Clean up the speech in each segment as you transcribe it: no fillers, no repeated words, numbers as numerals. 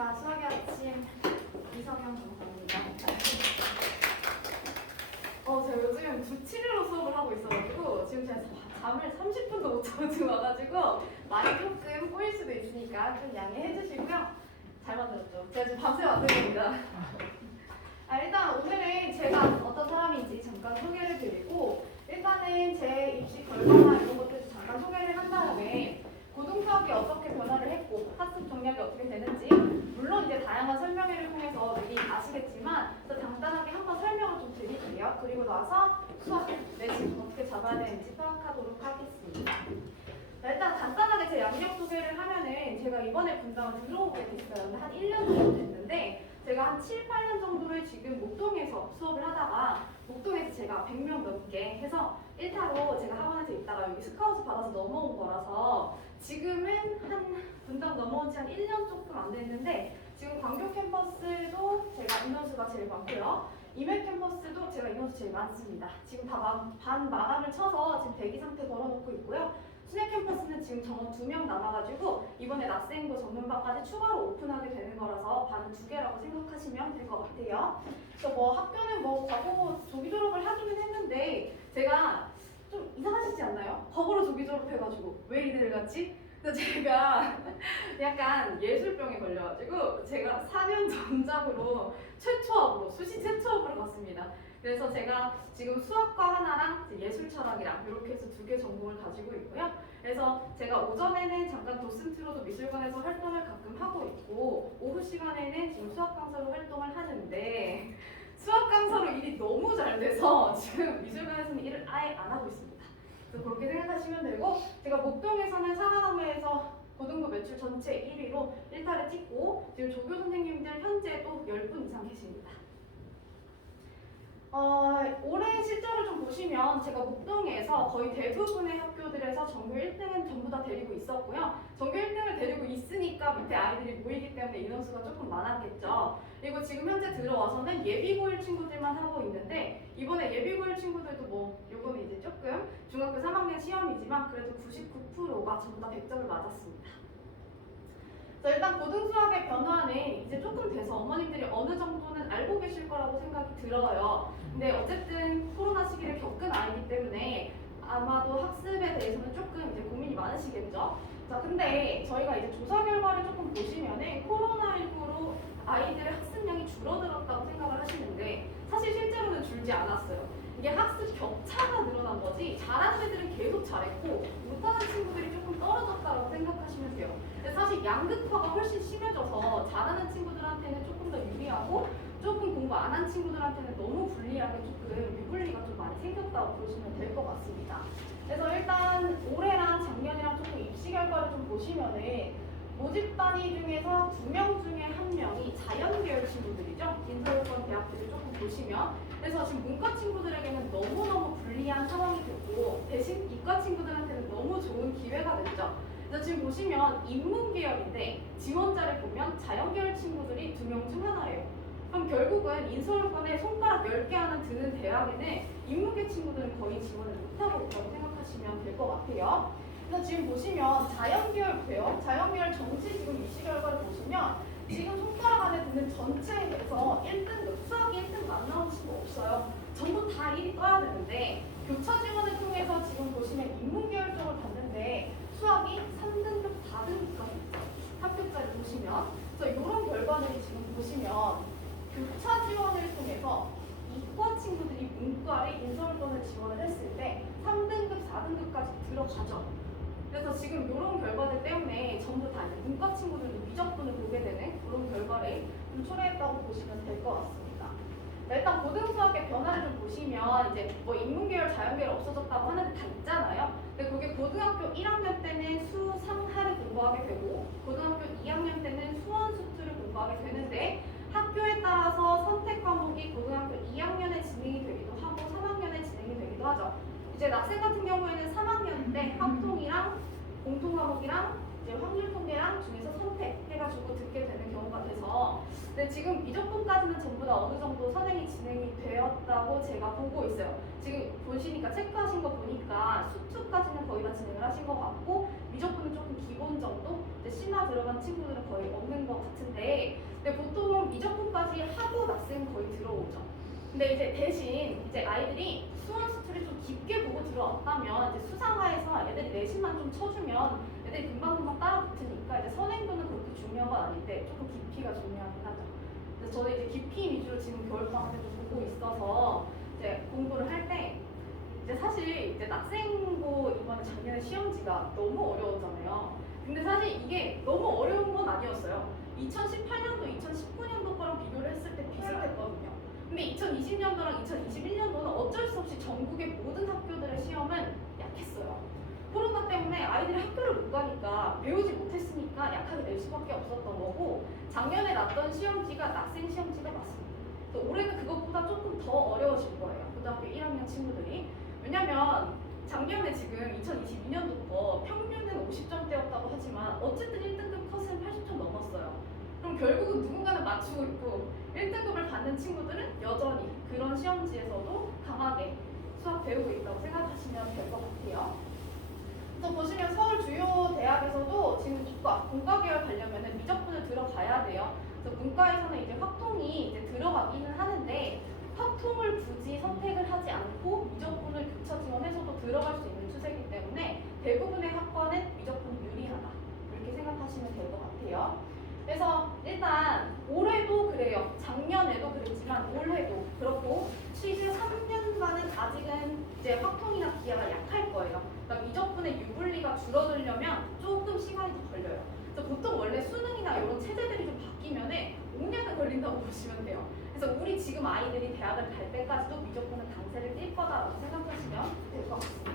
안녕하십니까. 수학의 아침 이성영 강사입니다. 제가 요즘 주 7일로 수업을 하고 있어가지고 지금 제가 잠을 30분도 못 자고 지금 와가지고 말이 조금 꼬일 수도 있으니까 좀 양해해 주시고요. 잘 만들었죠? 제가 지금 밤새 만든 겁니다. 일단 오늘은 제가 어떤 사람인지 잠깐 소개를 드리고 일단은 제 입시 결과나 이런 것들 잠깐 소개를 한 다음에 고등수학이 어떻게 변화를 했고 학습 정략이 어떻게 되는지 물론 이제 다양한 설명회를 통해서 미리 아시겠지만 간단하게 한번 설명을 좀 드릴게요. 그리고 나서 수학 내신 어떻게 잡아야 되는지 파악하도록 하겠습니다. 일단 간단하게 제 양력 소개를 하면은 제가 이번에 분당을 들어오게 됐어요. 한 1년 정도 됐는데 제가 한 7, 8년 정도를 지금 목동에서 수업을 하다가 목동에서 제가 100명 넘게 해서 1타로 제가 학원에서 있다가 여기 스카우트 받아서 넘어온 거라서 지금은 한 분당 넘어온 지 한 1년 조금 안 됐는데 지금 광교 캠퍼스도 제가 인원수가 제일 많고요. 임해 캠퍼스도 제가 인원수 제일 많습니다. 지금 다 반 마감을 쳐서 지금 대기 상태 걸어놓고 있고요. 순회 캠퍼스는 지금 정원 2명 남아가지고 이번에 낙생고 전문반까지 추가로 오픈하게 되는 거라서 반은 2개라고 생각하시면 될 것 같아요. 그래서 뭐 학교는 뭐 과거 조기 졸업을 하기는 했는데 제가 좀 이상하시지 않나요? 과거로 조기 졸업해가지고 왜 이대를 갔지? 그래서 제가 약간 예술병에 걸려가지고 제가 4년 전작으로 최초업으로 수시 최초업으로 갔습니다. 그래서 제가 지금 수학과 하나랑 예술 철학이랑 이렇게 해서 2개 전공을 가지고 있고요. 그래서 제가 오전에는 잠깐 도슨트로도 미술관에서 활동을 가끔 하고 있고 오후 시간에는 지금 수학 강사로 활동을 하는데 수학 강사로 일이 너무 잘 돼서 지금 미술관에서는 일을 아예 안 하고 있습니다. 그래서 그렇게 생각하시면 되고 제가 목동에서는 사과나무에서 고등부 매출 전체 1위로 1타를 찍고 지금 조교 선생님들 현재도 10분 이상 계십니다. 올해 실적을 좀 보시면 제가 목동에서 거의 대부분의 학교들에서 전교 1등은 전부 다 데리고 있었고요. 전교 1등을 데리고 있으니까 밑에 아이들이 모이기 때문에 인원수가 조금 많았겠죠. 그리고 지금 현재 들어와서는 예비고일 친구들만 하고 있는데 이번에 예비고일 친구들도 뭐 요거는 이제 조금 중학교 3학년 시험이지만 그래도 99%가 전부 다 100점을 맞았습니다. 일단 고등수학의 변화는 이제 조금 돼서 어머님들이 어느 정도는 알고 계실 거라고 생각이 들어요. 근데 어쨌든 코로나 시기를 겪은 아이기 때문에 아마도 학습에 대해서는 조금 이제 고민이 많으시겠죠. 자, 근데 저희가 이제 조사 결과를 조금 보시면은 코로나19로 아이들의 학습량이 줄어들었다고 생각을 하시는데 사실 실제로는 줄지 않았어요. 이게 학습 격차가 늘어난 거지 잘하는 애들은 계속 잘했고 못하는 친구들이 조금 떨어졌다고 생각하시면 돼요. 근데 사실 양극화가 훨씬 심해져서 잘하는 친구들한테는 조금 더 유리하고 조금 공부 안 한 친구들한테는 너무 불리하게 조금 유불리가 좀 많이 생겼다고 보시면 될 것 같습니다. 그래서 일단 올해랑 작년이랑 조금 입시 결과를 좀 보시면은 모집 단위 중에서 2명 중에 1명이 자연계열 친구들이죠. 인서울권 대학들을 조금 보시면 그래서 지금 문과 친구들에게는 너무너무 불리한 상황이 됐고 대신 이과 친구들한테는 너무 좋은 기회가 됐죠. 그래서 지금 보시면 인문계열인데 지원자를 보면 자연계열 친구들이 2명 중 하나예요. 그럼 결국은 인서울권에 손가락 10개 하나 드는 대학에는 인문계 친구들은 거의 지원을 못하고 있다고 생각하시면 될 것 같아요. 그래서 지금 보시면 자연계열부터 자연계열 정시 지금 입시 결과를 보시면 지금 손가락 안에 드는 전체에서 1등급, 수학이 1등급 안 나오는 친구 없어요. 전부 다 1위 떠야 되는데 교차 지원을 통해서 지금 보시면 인문계열 쪽을 봤는데 수학이 3등급, 4등급까지 있어요. 합격자를 보시면 그래서 이런 결과들이 지금 보시면 교차 지원을 통해서 이과 친구들이 문과를 인서울권을 지원을 했을 때 3등급, 4등급까지 들어가죠. 그래서 지금 이런 결과들 때문에 전부 다 문과 친구들도 미적분을 보게 되는 그런 결과를 좀 초래했다고 보시면 될 것 같습니다. 일단 고등수학의 변화를 좀 보시면 이제 뭐 인문계열, 자연계열 없어졌다고 하는데 다 있잖아요. 근데 그게 고등학교 1학년 때는 수, 상, 하를 공부하게 되고 고등학교 2학년 때는 수원, 수투를 공부하게 되는데 학교에 따라서 선택 과목이 고등학교 2학년에 진행이 되기도 하고 3학년에 진행이 되기도 하죠. 이제 낙생 같은 경우에는 3학년 때 합동이랑 공통 과목이랑 이제 확률 통계랑 중에서 선택해가지고 듣게 되는 경우가 돼서 근데 지금 미적분까지는 전부 다 어느 정도 선행이 진행이 되었다고 제가 보고 있어요. 지금 보시니까 체크하신 거 보니까 수투까지는 거의 다 진행을 하신 것 같고 미적분은 조금 기본 정도 이제 심화 들어간 친구들은 거의 없는 것 같은데 근데 보통 미적분까지 하고 낙생 거의 들어오죠. 근데 이제 대신 이제 아이들이 수원 수투를 좀 깊게 보고 들어왔다면 이제 수상화해서 애들이 내신만 좀 쳐주면 애들이 금방금방 따라붙으니까 이제 선행도는 그렇게 중요한 건 아닌데 조금 깊이가 중요하긴 하죠. 그래서 저는 이제 깊이 위주로 지금 겨울방학 때 좀 보고 있어서 이제 공부를 할 때 이제 사실 이제 낙생고 이번에 작년에 시험지가 너무 어려웠잖아요. 근데 사실 이게 너무 어려운 건 아니었어요. 2018년도, 2019년도 거랑 비교를 했을 때 비슷했거든요. 근데 2020년도랑 2021년도는 어쩔 수 없이 전국의 모든 학교들의 시험은 약했어요. 코로나 때문에 아이들이 학교를 못 가니까 배우지 못했으니까 약하게 낼 수밖에 없었던 거고 작년에 났던 시험지가 낙생 시험지가 맞습니다. 그래서 올해는 그것보다 조금 더 어려워질 거예요. 고등학교 1학년 친구들이. 왜냐면 작년에 지금 2022년도 거 평균은 50점대였다고 하지만 어쨌든 1등급 컷은 80점 넘었어요. 그럼 결국은 누군가는 맞추고 있고 1등급을 받는 친구들은 여전히 그런 시험지에서도 강하게 수학 배우고 있다고 생각하시면 될 것 같아요. 그래서 보시면 서울 주요 대학에서도 지금 이과, 공과 계열 가려면 미적분을 들어가야 돼요. 그래서 문과에서는 이제 확통이 이제 들어가기는 하는데 확통을 굳이 선택을 하지 않고 미적분을 교차 지원해서도 들어갈 수 있는 추세이기 때문에 대부분의 학과는 미적분이 유리하다. 이렇게 생각하시면 될 것 같아요. 그래서 일단 올해도 그래요. 작년에도 그랬지만 올해도 그렇고 시즌 3년간은 아직은 이제 확통이나 기하가 약할 거예요. 그러니까 미적분의 유불리가 줄어들려면 조금 시간이 더 걸려요. 그래서 보통 원래 수능이나 이런 체제들이 좀 바뀌면은 5년은 걸린다고 보시면 돼요. 그래서 우리 지금 아이들이 대학을 갈 때까지도 미적분은 강세를 띌 거다라고 생각하시면 될 것 같습니다.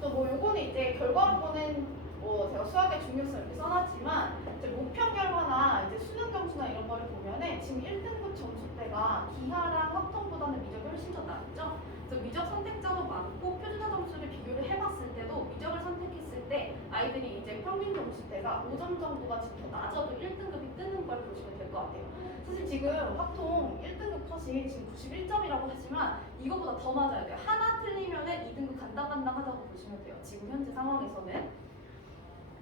또 뭐 요거는 이제 결과론은 뭐 제가 수학의 중요성을 이렇게 써놨지만 이제 모평 결과나 이제 수능 점수나 이런 거를 보면은 지금 1등급 점수대가 기하랑 확통보다는 미적이 훨씬 더 낮죠. 그래서 미적 선택자도 많고 표준화 점수를 비교를 해봤을 때도 미적을 선택했을 때 아이들이 이제 평균 점수대가 5점 정도가 지금 더 낮아도 1등급이 뜨는 걸 보시면 될 것 같아요. 사실 지금 확통 1등급 컷이 지금 91점이라고 하지만 이거보다 더 맞아야 돼요. 하나 틀리면은 2등급 간당간당하다고 보시면 돼요. 지금 현재 상황에서는.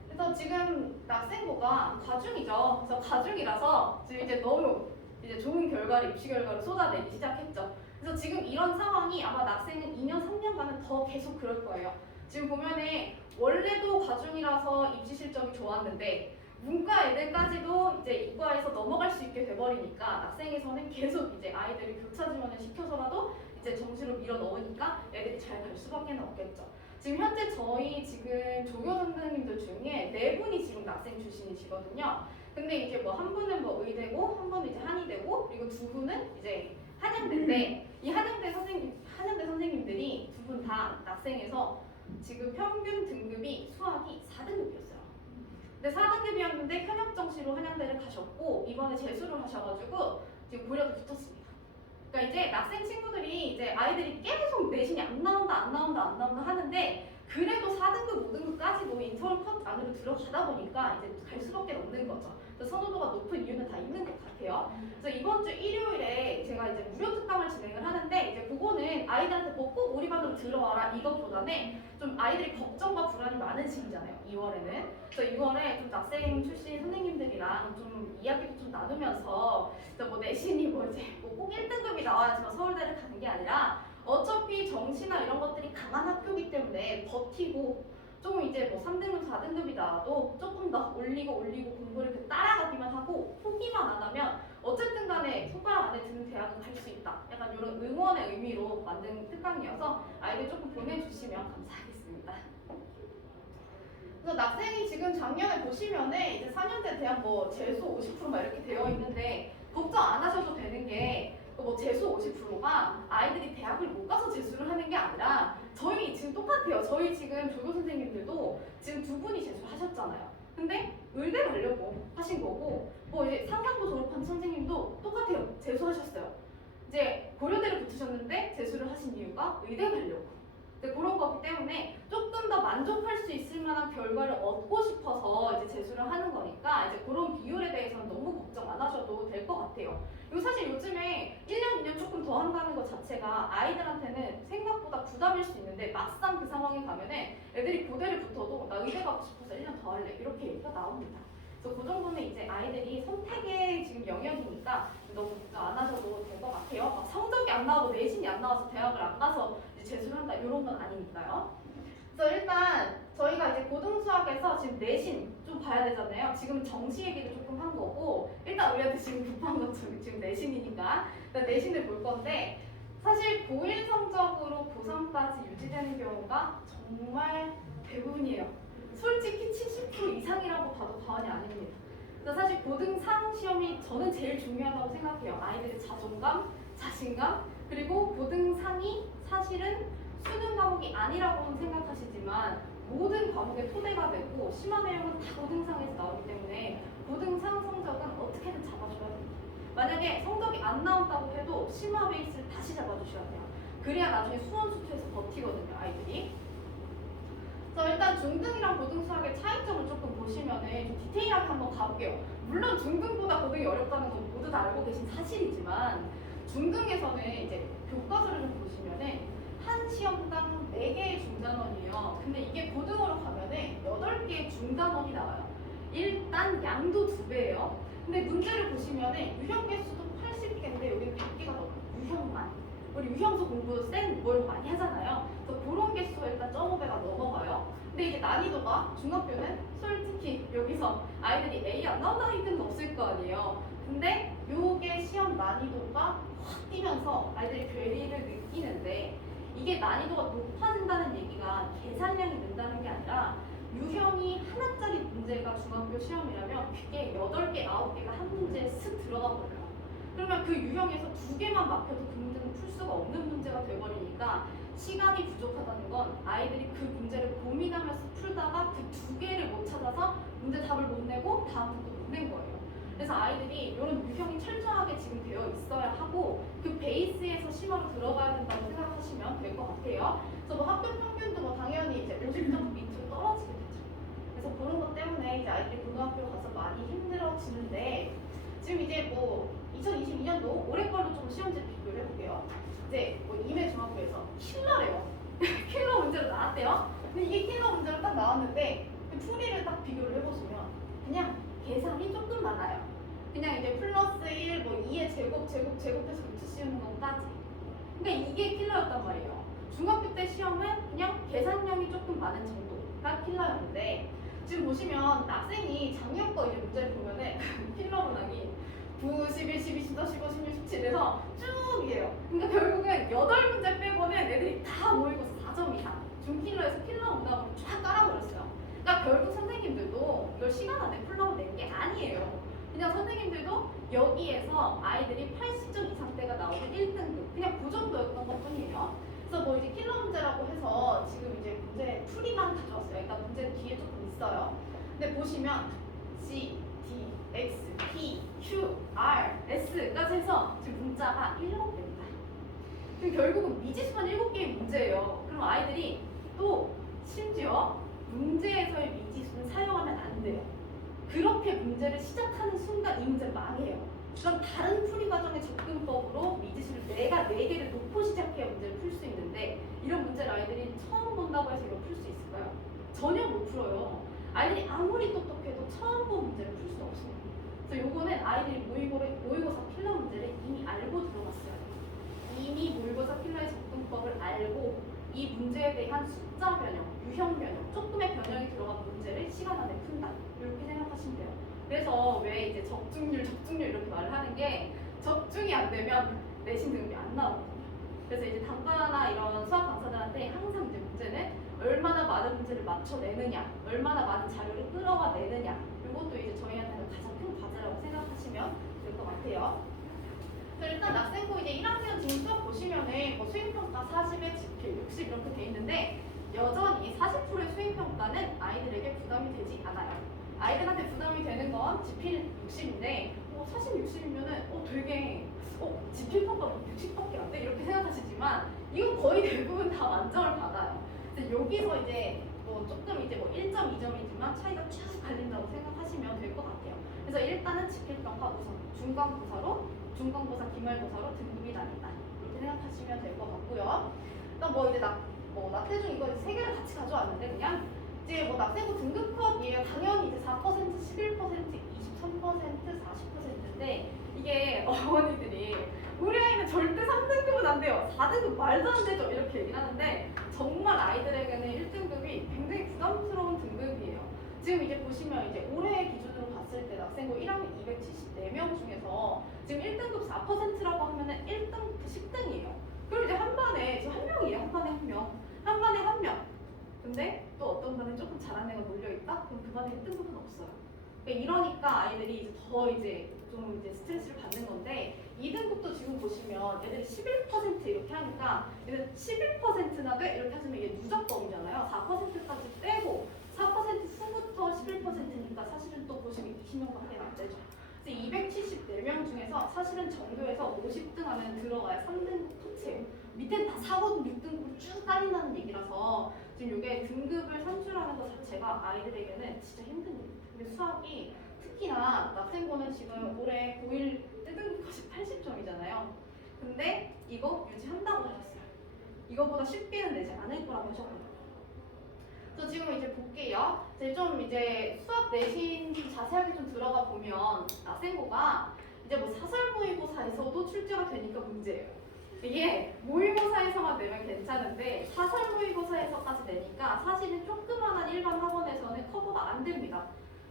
그래서 지금 낙생고가 과중이죠. 그래서 과중이라서 지금 이제 너무 이제 좋은 결과를 입시 결과를 쏟아내기 시작했죠. 그래서 지금 이런 상황이 아마 낙생은 2년, 3년간은 더 계속 그럴 거예요. 지금 보면은 원래도 과중이라서 입시 실적이 좋았는데 문과 애들까지도 이제 이과에서 넘어갈 수 있게 돼버리니까 낙생에서는 계속 이제 아이들을 교차 지원을 시켜서라도 이제 정시로 밀어 넣으니까 애들이 잘 갈 수밖에 없겠죠. 지금 현재 저희 지금 조교 선생님들 중에 4분이 지금 낙생 출신이시거든요. 근데 이제 뭐 한 분은 뭐 의대고 한 분은 이제 한의대고 그리고 2분은 이제 한양대인데 이 한양대 선생님들이 2분 다 낙생해서 지금 평균 등급이 수학이 4등급이었어요. 근데 4등급이었는데 현역정시로 한양대를 가셨고 이번에 재수를 하셔가지고 지금 고려도 붙었습니다. 그러니까 이제 낙생 친구들이 이제 아이들이 계속 내신이 안 나온다 하는데 그래도 4등급, 5등급까지도 인터널 컷 안으로 들어가다 보니까 이제 갈 수밖에 없는 거죠. 그래서 선호도가 높은 이유는 다 있는 것 같아요. 그래서 이번 주 일요일에 제가 이제 무료 특강을 진행을 하는데 이제 그거는 아이들한테 뭐 꼭 우리 반으로 들어와라 이것보다는 좀 아이들이 걱정과 불안이 많은 시기잖아요. 2월에는. 그래서 2월에 좀 낙생 출신 선생님들이랑 좀 이야기도 좀 나누면서 뭐 내신이 뭐 이제 뭐 꼭 1등급이 나와야지만 서울대를 가는 게 아니라 어차피 정시나 이런 것들이 강한 학교이기 때문에 버티고 조금 이제 뭐 3등급, 4등급이 나와도 조금 더 올리고 공부를 그 따라가기만 하고 포기만 안 하면 어쨌든 간에 손가락 안에 드는 대학은 갈 수 있다. 약간 이런 응원의 의미로 만든 특강이어서 아이들 조금 보내주시면 감사하겠습니다. 그래서 낙생이 지금 작년에 보시면은 이제 4년제 대학 뭐 재수 50%막 이렇게 되어 있는데 걱정 안 하셔도 되는 게 뭐 재수 50%가 아이들이 대학을 못 가서 재수를 하는 게 아니라 저희 지금 똑같아요. 저희 지금 조교 선생님들도 지금 2분이 재수를 하셨잖아요. 근데 의대 가려고 하신 거고 뭐 이제 상상고 졸업한 선생님도 똑같아요. 재수하셨어요. 이제 고려대를 붙으셨는데 재수를 하신 이유가 의대 가려고. 이제 그런 거기 때문에 조금 더 만족할 수 있을 만한 결과를 얻고 싶어서 이제 재수를 하는 거니까 이제 그런 비율에 대해서는 너무 걱정 안 하셔도 될 것 같아요. 그리고 사실 요즘에 1년, 2년 조금 더 한다는 것 자체가 아이들한테는 생각보다 부담일 수 있는데 막상 그 상황에 가면은 애들이 고대를 붙어도 나 의대 가고 싶어서 1년 더 할래 이렇게 얘기가 나옵니다. 그래서 그 정도는 이제 아이들이 선택의 지금 영역이니까 너무 걱정 안 하셔도 될 것 같아요. 막 성적이 안 나오고 내신이 안 나와서 대학을 안 가서 이제 재수를 한다 이런 건 아니니까요. 그래서 일단 저희가 이제 고등수학에서 지금 내신 좀 봐야 되잖아요. 지금 정시 얘기도 조금 한 거고 일단 우리한테 지금 급한 건 지금 내신이니까 일단 내신을 볼 건데 사실 고1 성적으로 고3까지 유지되는 경우가 정말 대부분이에요. 솔직히 70% 이상이라고 봐도 과언이 아닙니다. 그래서 사실 고등상 시험이 저는 제일 중요하다고 생각해요. 아이들의 자존감, 자신감, 그리고 고등상이 사실은 수능 과목이 아니라고는 생각하시지만 모든 과목의 토대가 되고 심화 내용은 다 고등상에서 나오기 때문에 고등상 성적은 어떻게든 잡아줘야 됩니다. 만약에 성적이 안 나온다고 해도 심화 베이스를 다시 잡아주셔야 돼요. 그래야 나중에 수원 수투에서 버티거든요, 아이들이. 그래서 일단 중등이랑 고등수학의 차이점을 조금 보시면은 좀 디테일하게 한번 가볼게요. 물론 중등보다 고등이 어렵다는 건 모두 다 알고 계신 사실이지만 중등에서는 이제 교과서를 좀 보시면은 한 시험당 4개의 중단원이에요. 근데 이게 고등어로 가면은 8개의 중단원이 나와요. 일단 양도 2배예요. 근데 문제를 보시면은 유형 개수도 80개인데 여기 100개가 넘어요. 유형만. 우리 유형수 공부 뭘 많이 하잖아요. 그래서 그런 개수가 일단 0.5배가 넘어가요. 근데 이제 난이도가 중학교는 솔직히 여기서 아이들이 A 안 나온다는 힌트는 없을 거 아니에요. 근데 요게 시험 난이도가 확 뛰면서 아이들이 괴리를 느끼는데 이게 난이도가 높아진다는 얘기가 계산량이 는다는 게 아니라 유형이 하나짜리 문제가 중학교 시험이라면 그게 8개, 9개가 한 문제에 슥 들어가 버려요. 그러면 그 유형에서 2개만 막혀도 그 문제는 풀 수가 없는 문제가 돼버리니까 시간이 부족하다는 건 아이들이 그 문제를 고민하면서 풀다가 그 2개를 못 찾아서 문제 답을 못 내고 다음부터 못 낸 거예요. 그래서 아이들이 이런 유형이 철저하게 지금 되어 있어야 하고 그 베이스에서 심화로 들어가야 된다고 생각하시면 될 것 같아요. 그래서 뭐 학교 평균도 뭐 당연히 이제 50점 밑으로 떨어지게 되죠. 그래서 그런 것 때문에 이제 아이들이 고등학교 가서 많이 힘들어지는데 지금 이제 뭐 2022년도 올해 걸로 좀 시험지 비교를 해볼게요. 이제 뭐 임해 중학교에서 킬러래요. 킬러 문제로 나왔대요. 근데 이게 킬러 문제로 딱 나왔는데 그 풀이를 딱 비교를 해보시면 그냥 계산이 조금 많아요. 그냥 이제 플러스 1, 뭐 2의 제곱해서 루트 씌우는 것까지. 그러니까 이게 킬러였단 말이에요. 중학교 때 시험은 그냥 계산량이 조금 많은 정도가 킬러였는데 지금 보시면 학생이 작년 거 이제 문제를 보면은 킬러 문항이 9, 11, 12, 14, 15, 16, 17에서 쭉이에요. 그러니까 결국은 8문제 빼고는 애들이 다 모이고 4점 이상. 중킬러에서 킬러 문항으로 쫙 깔아버렸어요. 그러니까 결국 선생님들도 이걸 시간 안에 풀라고 낸 게 아니에요. 그냥 선생님들도 여기에서 아이들이 80점 이상대가 나오는 1등급 그냥 그 정도였던 것 뿐이에요. 그래서 뭐 이제 킬러 문제라고 해서 지금 이제 문제 풀이만 가져왔어요. 일단 문제 뒤에 조금 있어요. 근데 보시면 C, D, X, P, Q, R, S까지 해서 지금 문자가 7개입니다. 그럼 결국은 미지수만 7개의 문제예요. 그럼 아이들이 또 심지어 문제에서의 미지수는 사용하면 안 돼요. 그렇게 문제를 시작하는 순간 이 문제는 망해요. 그럼 다른 풀이 과정의 접근법으로 미지수를 내가 4개를 놓고 시작해야 문제를 풀 수 있는데 이런 문제를 아이들이 처음 본다고 해서 이걸 풀 수 있을까요? 전혀 못 풀어요. 아이들이 아무리 똑똑해도 처음 본 문제를 풀 수 없어요. 그래서 요거는 아이들이 모의고사 킬러 문제를 이미 알고 들어갔어요. 이미 모의고사 킬러의 접근법을 알고 이 문제에 대한 숫자 변형, 유형 변형, 조금의 변형이 들어간 문제를 시간 안에 푼다. 이렇게 생각하시면 돼요. 그래서 왜 이제 적중률 이렇게 말을 하는 게 적중이 안 되면 내신 등급이 안 나오거든요. 그래서 이제 단과나 이런 수학 강사들한테 항상 이제 문제는 얼마나 많은 문제를 맞춰내느냐, 얼마나 많은 자료를 끌어가 내느냐. 이것도 이제 저희한테는 가장 큰 과제라고 생각하시면 될 것 같아요. 일단 낙생고 이제 1학년 지금 수업 보시면은 뭐 수행평가 40에 지필 60 이렇게 돼 있는데 여전히 40%의 수행평가는 아이들에게 부담이 되지 않아요. 아이들한테 부담이 되는 건 지필 60인데 40, 60이면은 되게 지필평가가 60밖에 안 돼? 이렇게 생각하시지만 이건 거의 대부분 다 만점을 받아요. 근데 여기서 이제 조금 이제 1점, 2점이지만 차이가 쭉 갈린다고 생각하시면 될 것 같아요. 그래서 일단은 지필평가 우선 중간고사, 기말고사로 등급이 나뉜다. 이렇게 생각하시면 될 것 같고요. 그다음 이제 낙태중 이거 세 개를 같이 가져왔는데 그냥 이제 낙생고 등급컷이에요. 당연히 이제 4%, 11%, 23%, 40%인데 이게 어머니들이 우리 아이는 절대 3등급은 안 돼요. 4등급 말도 안 되죠. 이렇게 얘기를 하는데 정말 아이들에게는 1등급이 굉장히 부담스러운 등급이에요. 지금 이제 보시면 이제 올해 기준으로 봤을 때 낙생고 1학년 274명 중에서 지금 1등급 4%라고 하면은 1등급 10등이에요. 그럼 이제 한 반에 지금 한 명이에요. 한 반에 한 명. 한 반에 한 명. 근데 또 어떤 반에 조금 잘하는 애가 몰려있다? 그럼 그 반에 1등급은 없어요. 이러니까 아이들이 좀 스트레스를 받는 건데 2등급도 지금 보시면 애들이 11% 이렇게 하니까 얘는 11%나 돼? 이렇게 하시면 이게 누적범위잖아요. 4%까지 빼고 4% 후부터 11%니까 사실은 또 보시면 20명밖에 안 되죠. 그래서 274명 중에서 사실은 전교에서 50등 안에 들어가야 3등급 토치예요. 밑엔 다 4급, 6등급으로 쭉 딸린다는 얘기라서 지금 이게 등급을 산출하는 것 자체가 아이들에게는 진짜 힘든 일입니다. 근데 수학이 특히나 낙생고는 지금 올해 고1 1등급까지 80점이잖아요. 근데 이거 유지한다고 하셨어요. 이거보다 쉽게는 내지 않을 거라고 하셨거든요. 그래서 지금 이제 볼게요. 이제 수학 내신 자세하게 좀 들어가 보면 낙생고가 이제 사설 모의고사에서도 출제가 되니까 문제예요. 이게 모의고사에서만 내면 괜찮은데 사설 모의고사에서까지 내니까 사실은 조그만한 일반 학원에서는 커버가 안 됩니다.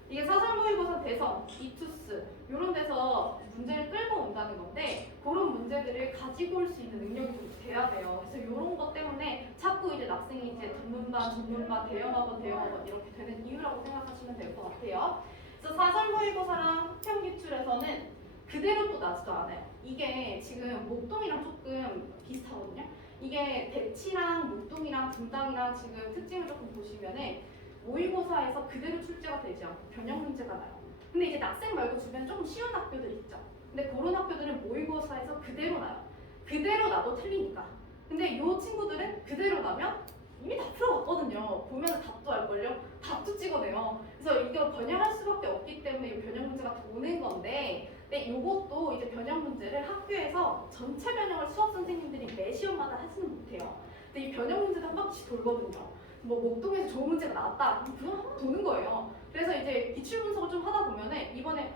이게 사설 모의고사 대성, 이투스 이런 데서 문제를 끌고 온다는 건데 그런 문제들을 가지고 올 수 있는 능력이 좀 돼야 돼요. 그래서 이런 것 때문에 자꾸 이제 학생이 이제 전문반, 대형학원 이렇게 되는 이유라고 생각하시면 될 것 같아요. 그래서 사설 모의고사랑 시험기출에서는 그대로 또 나지도 않아요. 이게 지금 목동이랑 조금 비슷하거든요. 이게 대치랑 목동이랑 분당이랑 지금 특징을 조금 보시면은 모의고사에서 그대로 출제가 되지 않고 변형 문제가 나요. 근데 이제 낙생 말고 주변에 조금 쉬운 학교들 있죠. 근데 그런 학교들은 모의고사에서 그대로 나요. 그대로 나도 틀리니까. 근데 이 친구들은 그대로 나면 이미 다 풀어봤거든요. 보면 답도 알걸요? 답도 찍어내요. 그래서 이거 변형할 수밖에 없기 때문에 이 변형 문제가 도는 건데 근데 이것도 이제 변형 문제를 학교에서 전체 변형을 수학 선생님들이 매 시험마다 하지는 못해요. 근데 이 변형 문제도 한 번씩 돌거든요. 목동에서 좋은 문제가 나왔다. 그럼 한 번 도는 거예요. 그래서 이제 기출 분석을 좀 하다 보면은 이번에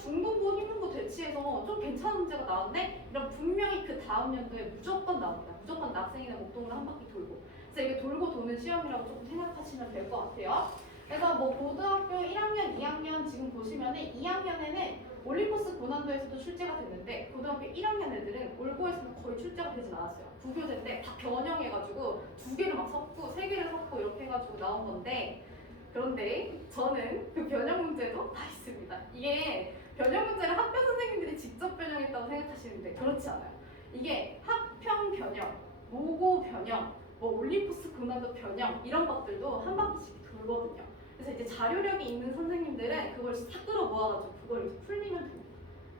중등부, 희문고 대치에서 좀 괜찮은 문제가 나왔네? 이런 분명히 그 다음 연도에 무조건 나옵니다. 무조건 낙생이나 목동으로 한 바퀴 돌고. 그래서 이게 돌고 도는 시험이라고 조금 생각하시면 될 것 같아요. 그래서 고등학교 1학년, 2학년 지금 보시면은 2학년에는 올림포스 고난도에서도 출제가 됐는데 고등학교 1학년 애들은 올고에서는 거의 출제가 되진 않았어요. 부교재인데 다 변형해가지고 2개를 막 섞고 3개를 섞고 이렇게 해가지고 나온 건데 그런데 저는 그 변형 문제도 다 있습니다. 이게 변형 문제를 학교 선생님들이 직접 변형했다고 생각하시는데 그렇지 않아요. 이게 학평 변형, 모고 변형, 올림포스 고난도 변형 이런 것들도 한 바퀴씩 돌거든요. 그래서 이제 자료력이 있는 선생님들은 그걸 싹 끌어 모아가지고 그걸 이제 풀리면 됩니다.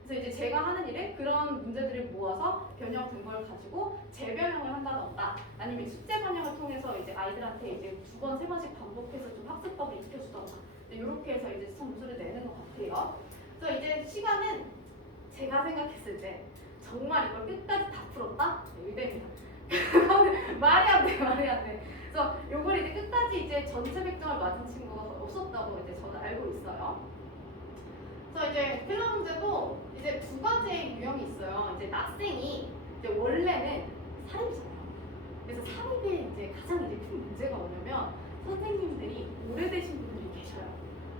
그래서 이제 제가 하는 일은 그런 문제들을 모아서 변형 근거를 가지고 재변형을 한다던가 아니면 숙제 변형을 통해서 이제 아이들한테 이제 2번, 3번씩 반복해서 좀 학습법을 익혀주던가 이렇게 해서 이제 점수를 내는 것 같아요. 그래서 이제 시간은 제가 생각했을 때 정말 이걸 끝까지 다 풀었다? 네, 의대입니다. 말이 안 돼, 말이 안 돼. 그래서 요걸 이제 끝까지 이제 전체 100점을 맞은 친구가 없었다고 이제 저는 알고 있어요. 그래서 이제 필러 문제도 이제 2가지의 유형이 있어요. 이제 낙생이 이제 원래는 사립이잖아요. 그래서 사립에 이제 가장 이제 큰 문제가 뭐냐면 선생님들이 오래되신 분들이 계셔요.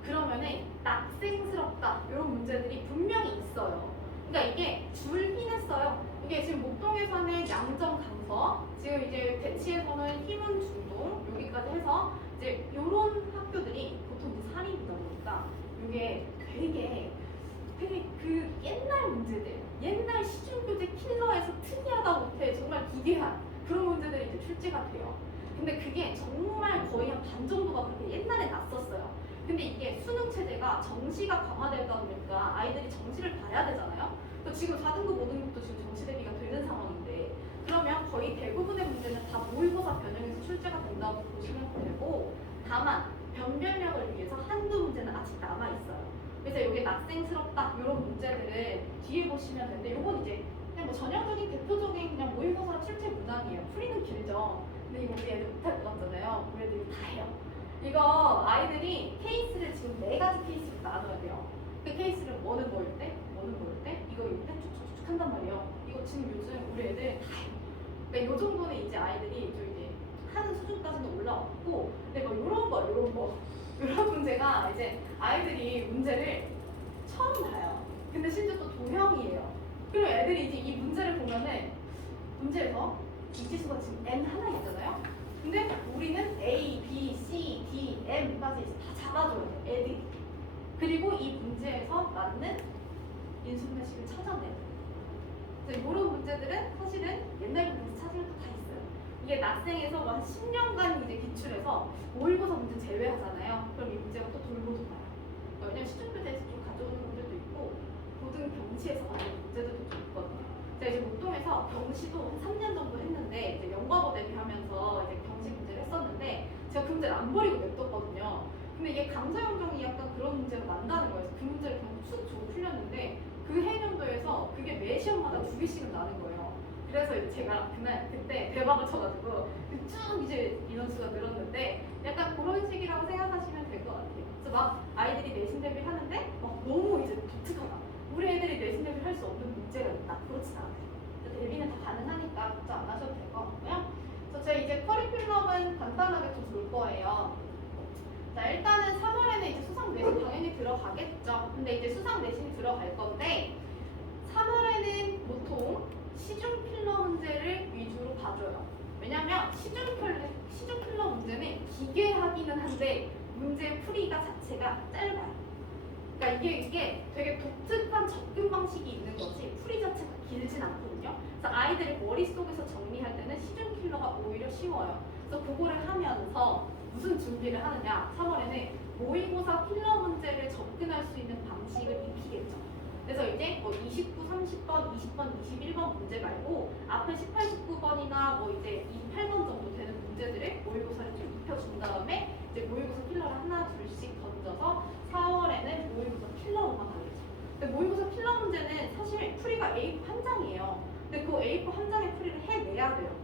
그러면은 낙생스럽다 이런 문제들이 분명히 있어요. 그러니까 이게 줄긴 했어요. 이게 지금 목동에서는 양정 강서, 지금 이제 대치에서는 희문 중동 여기까지 해서 이제 이런 학교들이 보통 이제 사립이다 보니까 이게 되게 그 옛날 문제들, 옛날 시중교재 킬러에서 특이하다 못해 정말 기괴한 그런 문제들이 이제 출제가 돼요. 근데 그게 정말 거의 한 반 정도가 그렇게 옛날에 났었어요. 근데 이게 수능 체제가 정시가 강화되다 보니까 아이들이 정시를 봐야 되잖아요. 그래서 지금 4등급, 5등급도 지금 정시 대비가 되는 상황인데 그러면 거의 대부분의 문제는 다 모의고사 변형해서 출제가 된다고 보시면 되고 다만 변별력을 위해서 한두 문제는 아직 남아있어요. 그래서 이게 낙생스럽다 이런 문제들은 뒤에 보시면 되는데 이건 이제 그냥 뭐 전형적인 대표적인 그냥 모의고사 출제 문항이에요. 풀이는 길죠. 근데 이거 우리 애들 못할 것 같잖아요. 우리 애들이 다 해요. 이거 아이들이 케이스를 지금 4가지 케이스로 나눠야 돼요. 그 케이스를 뭐는 뭐일 때, 뭐는 뭐일 때, 이거 이때 쭉쭉쭉 한단 말이에요. 이거 지금 요즘 우리 애들 다 해요. 그러니까 요 정도는 이제 아이들이 좀 이제 하는 수준까지는 올라왔고, 근데 뭐 요런 문제가 이제 아이들이 문제를 처음 봐요. 근데 심지어 또 도형이에요. 그리고 애들이 이제 이 문제를 보면은 문제에서 이지수가 지금 n 하나 있잖아요. 근데 우리는 A, B, C, D, M까지 다 잡아줘야 돼, 애들이. 그리고 이 문제에서 맞는 인수분해식을 찾아내야 돼. 그래서 이런 문제들은 사실은 옛날 문제에서 찾으면 다 있어요. 이게 낙생에서 한 10년간 이제 기출해서 모의고사 문제 제외하잖아요. 그럼 이 문제가 또 돌고 돌아요. 그러니까 왜냐면 시중교재에서 좀 가져오는 문제도 있고 고등 경시에서 가져오는 문제들도 좀 있거든요. 제가 이제 목동에서 경시도 한 3년 정도 했는데 이제 연과고 대비하면서 이제 경시 문제를 했었는데 제가 그 문제를 안 버리고 냅뒀거든요. 근데 이게 강사연정이 약간 그런 문제가 난다는 거예요. 그래서 그 문제를 그냥 툭 주고 풀렸는데 그 해년도에서 그게 매 시험마다 2개씩은 나는 거예요. 그래서 이제 제가 그때 대박을 쳐가지고 쭉 이제 인원수가 늘었는데 약간 그런 식이라고 생각하시면 될 것 같아요. 그래서 막 아이들이 내신 대비를 하는데 막 너무 이제 독특하다. 우리 애들이 내신 대비를 할 수 없는 문제가 있다. 그렇진 않아요. 대비는 다 가능하니까 걱정 안 하셔도 될 것 같고요. 그래서 저희 이제 커리큘럼은 간단하게 좀 볼 거예요. 자, 일단은 3월에는 이제 수상 내신 당연히 들어가겠죠. 근데 이제 수상 내신이 들어갈 건데 3월에는 보통 시중 필러 문제를 위주로 봐줘요. 왜냐면 시중 필러 문제는 기계하기는 한데 문제 풀이가 자체가 짧아요. 그러니까 이게 되게 독특한 접근 방식이 있는 거지 풀이 자체가 길진 않거든요. 그래서 아이들이 머릿속에서 정리할 때는 시중 킬러가 오히려 쉬워요. 그래서 그거를 하면서 무슨 준비를 하느냐 3월에는 모의고사 필러 문제를 접근할 수 있는 방식을 익히겠죠. 그래서 이제 뭐 29, 30번, 20번, 21번 문제 말고 앞에 18, 19번이나 뭐 이제 28번 정도 되는 문제들을 모의고사를 좀 입혀준 다음에 이제 모의고사 필러를 하나 둘씩 던져서 4월에는 모의고사 필러로만 가겠죠. 근데 모의고사 필러 문제는 사실 풀이가 A4 한 장이에요. 근데 그 A4 한 장의 풀이를 해내야 돼요.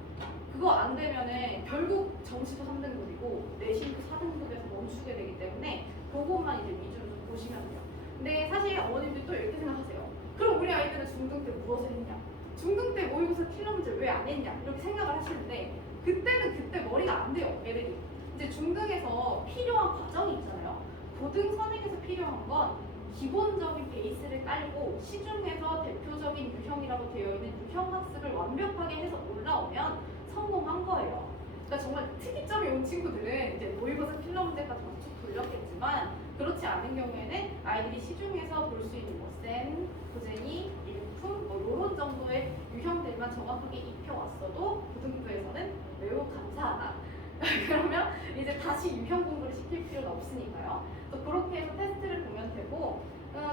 그거 안 되면은 결국 정시도 3등급이고 내신도 4등급에서 멈추게 되기 때문에 그것만 이제 위주로 좀 보시면 돼요. 근데 사실 어머님들 또 이렇게 생각하세요. 그럼 우리 아이들은 중등 때 무엇을 했냐? 중등 때 모의고사 필러 문제 왜 안 했냐? 이렇게 생각을 하시는데 그때는 그때 머리가 안 돼요, 애들이. 이제 중등에서 필요한 과정이 있잖아요. 고등 선행에서 필요한 건 기본적인 베이스를 깔고 시중에서 대표적인 유형이라고 되어 있는 유형 학습을 완벽하게 해서 올라오면 성공한 거예요. 그러니까 정말 특이점이 온 친구들은 이제 모의고사 필러 문제까지 쭉 돌렸겠지만 그렇지 않은 경우에는 아이들이 시중에서 볼 수 있는 뭐 쌤, 고쟁이, 일품 뭐 이런 정도의 유형들만 정확하게 익혀왔어도 고등부에서는 매우 감사하다. 그러면 이제 다시 유형 공부를 시킬 필요는 없으니까요. 그래서 그렇게 해서 테스트를 보면 되고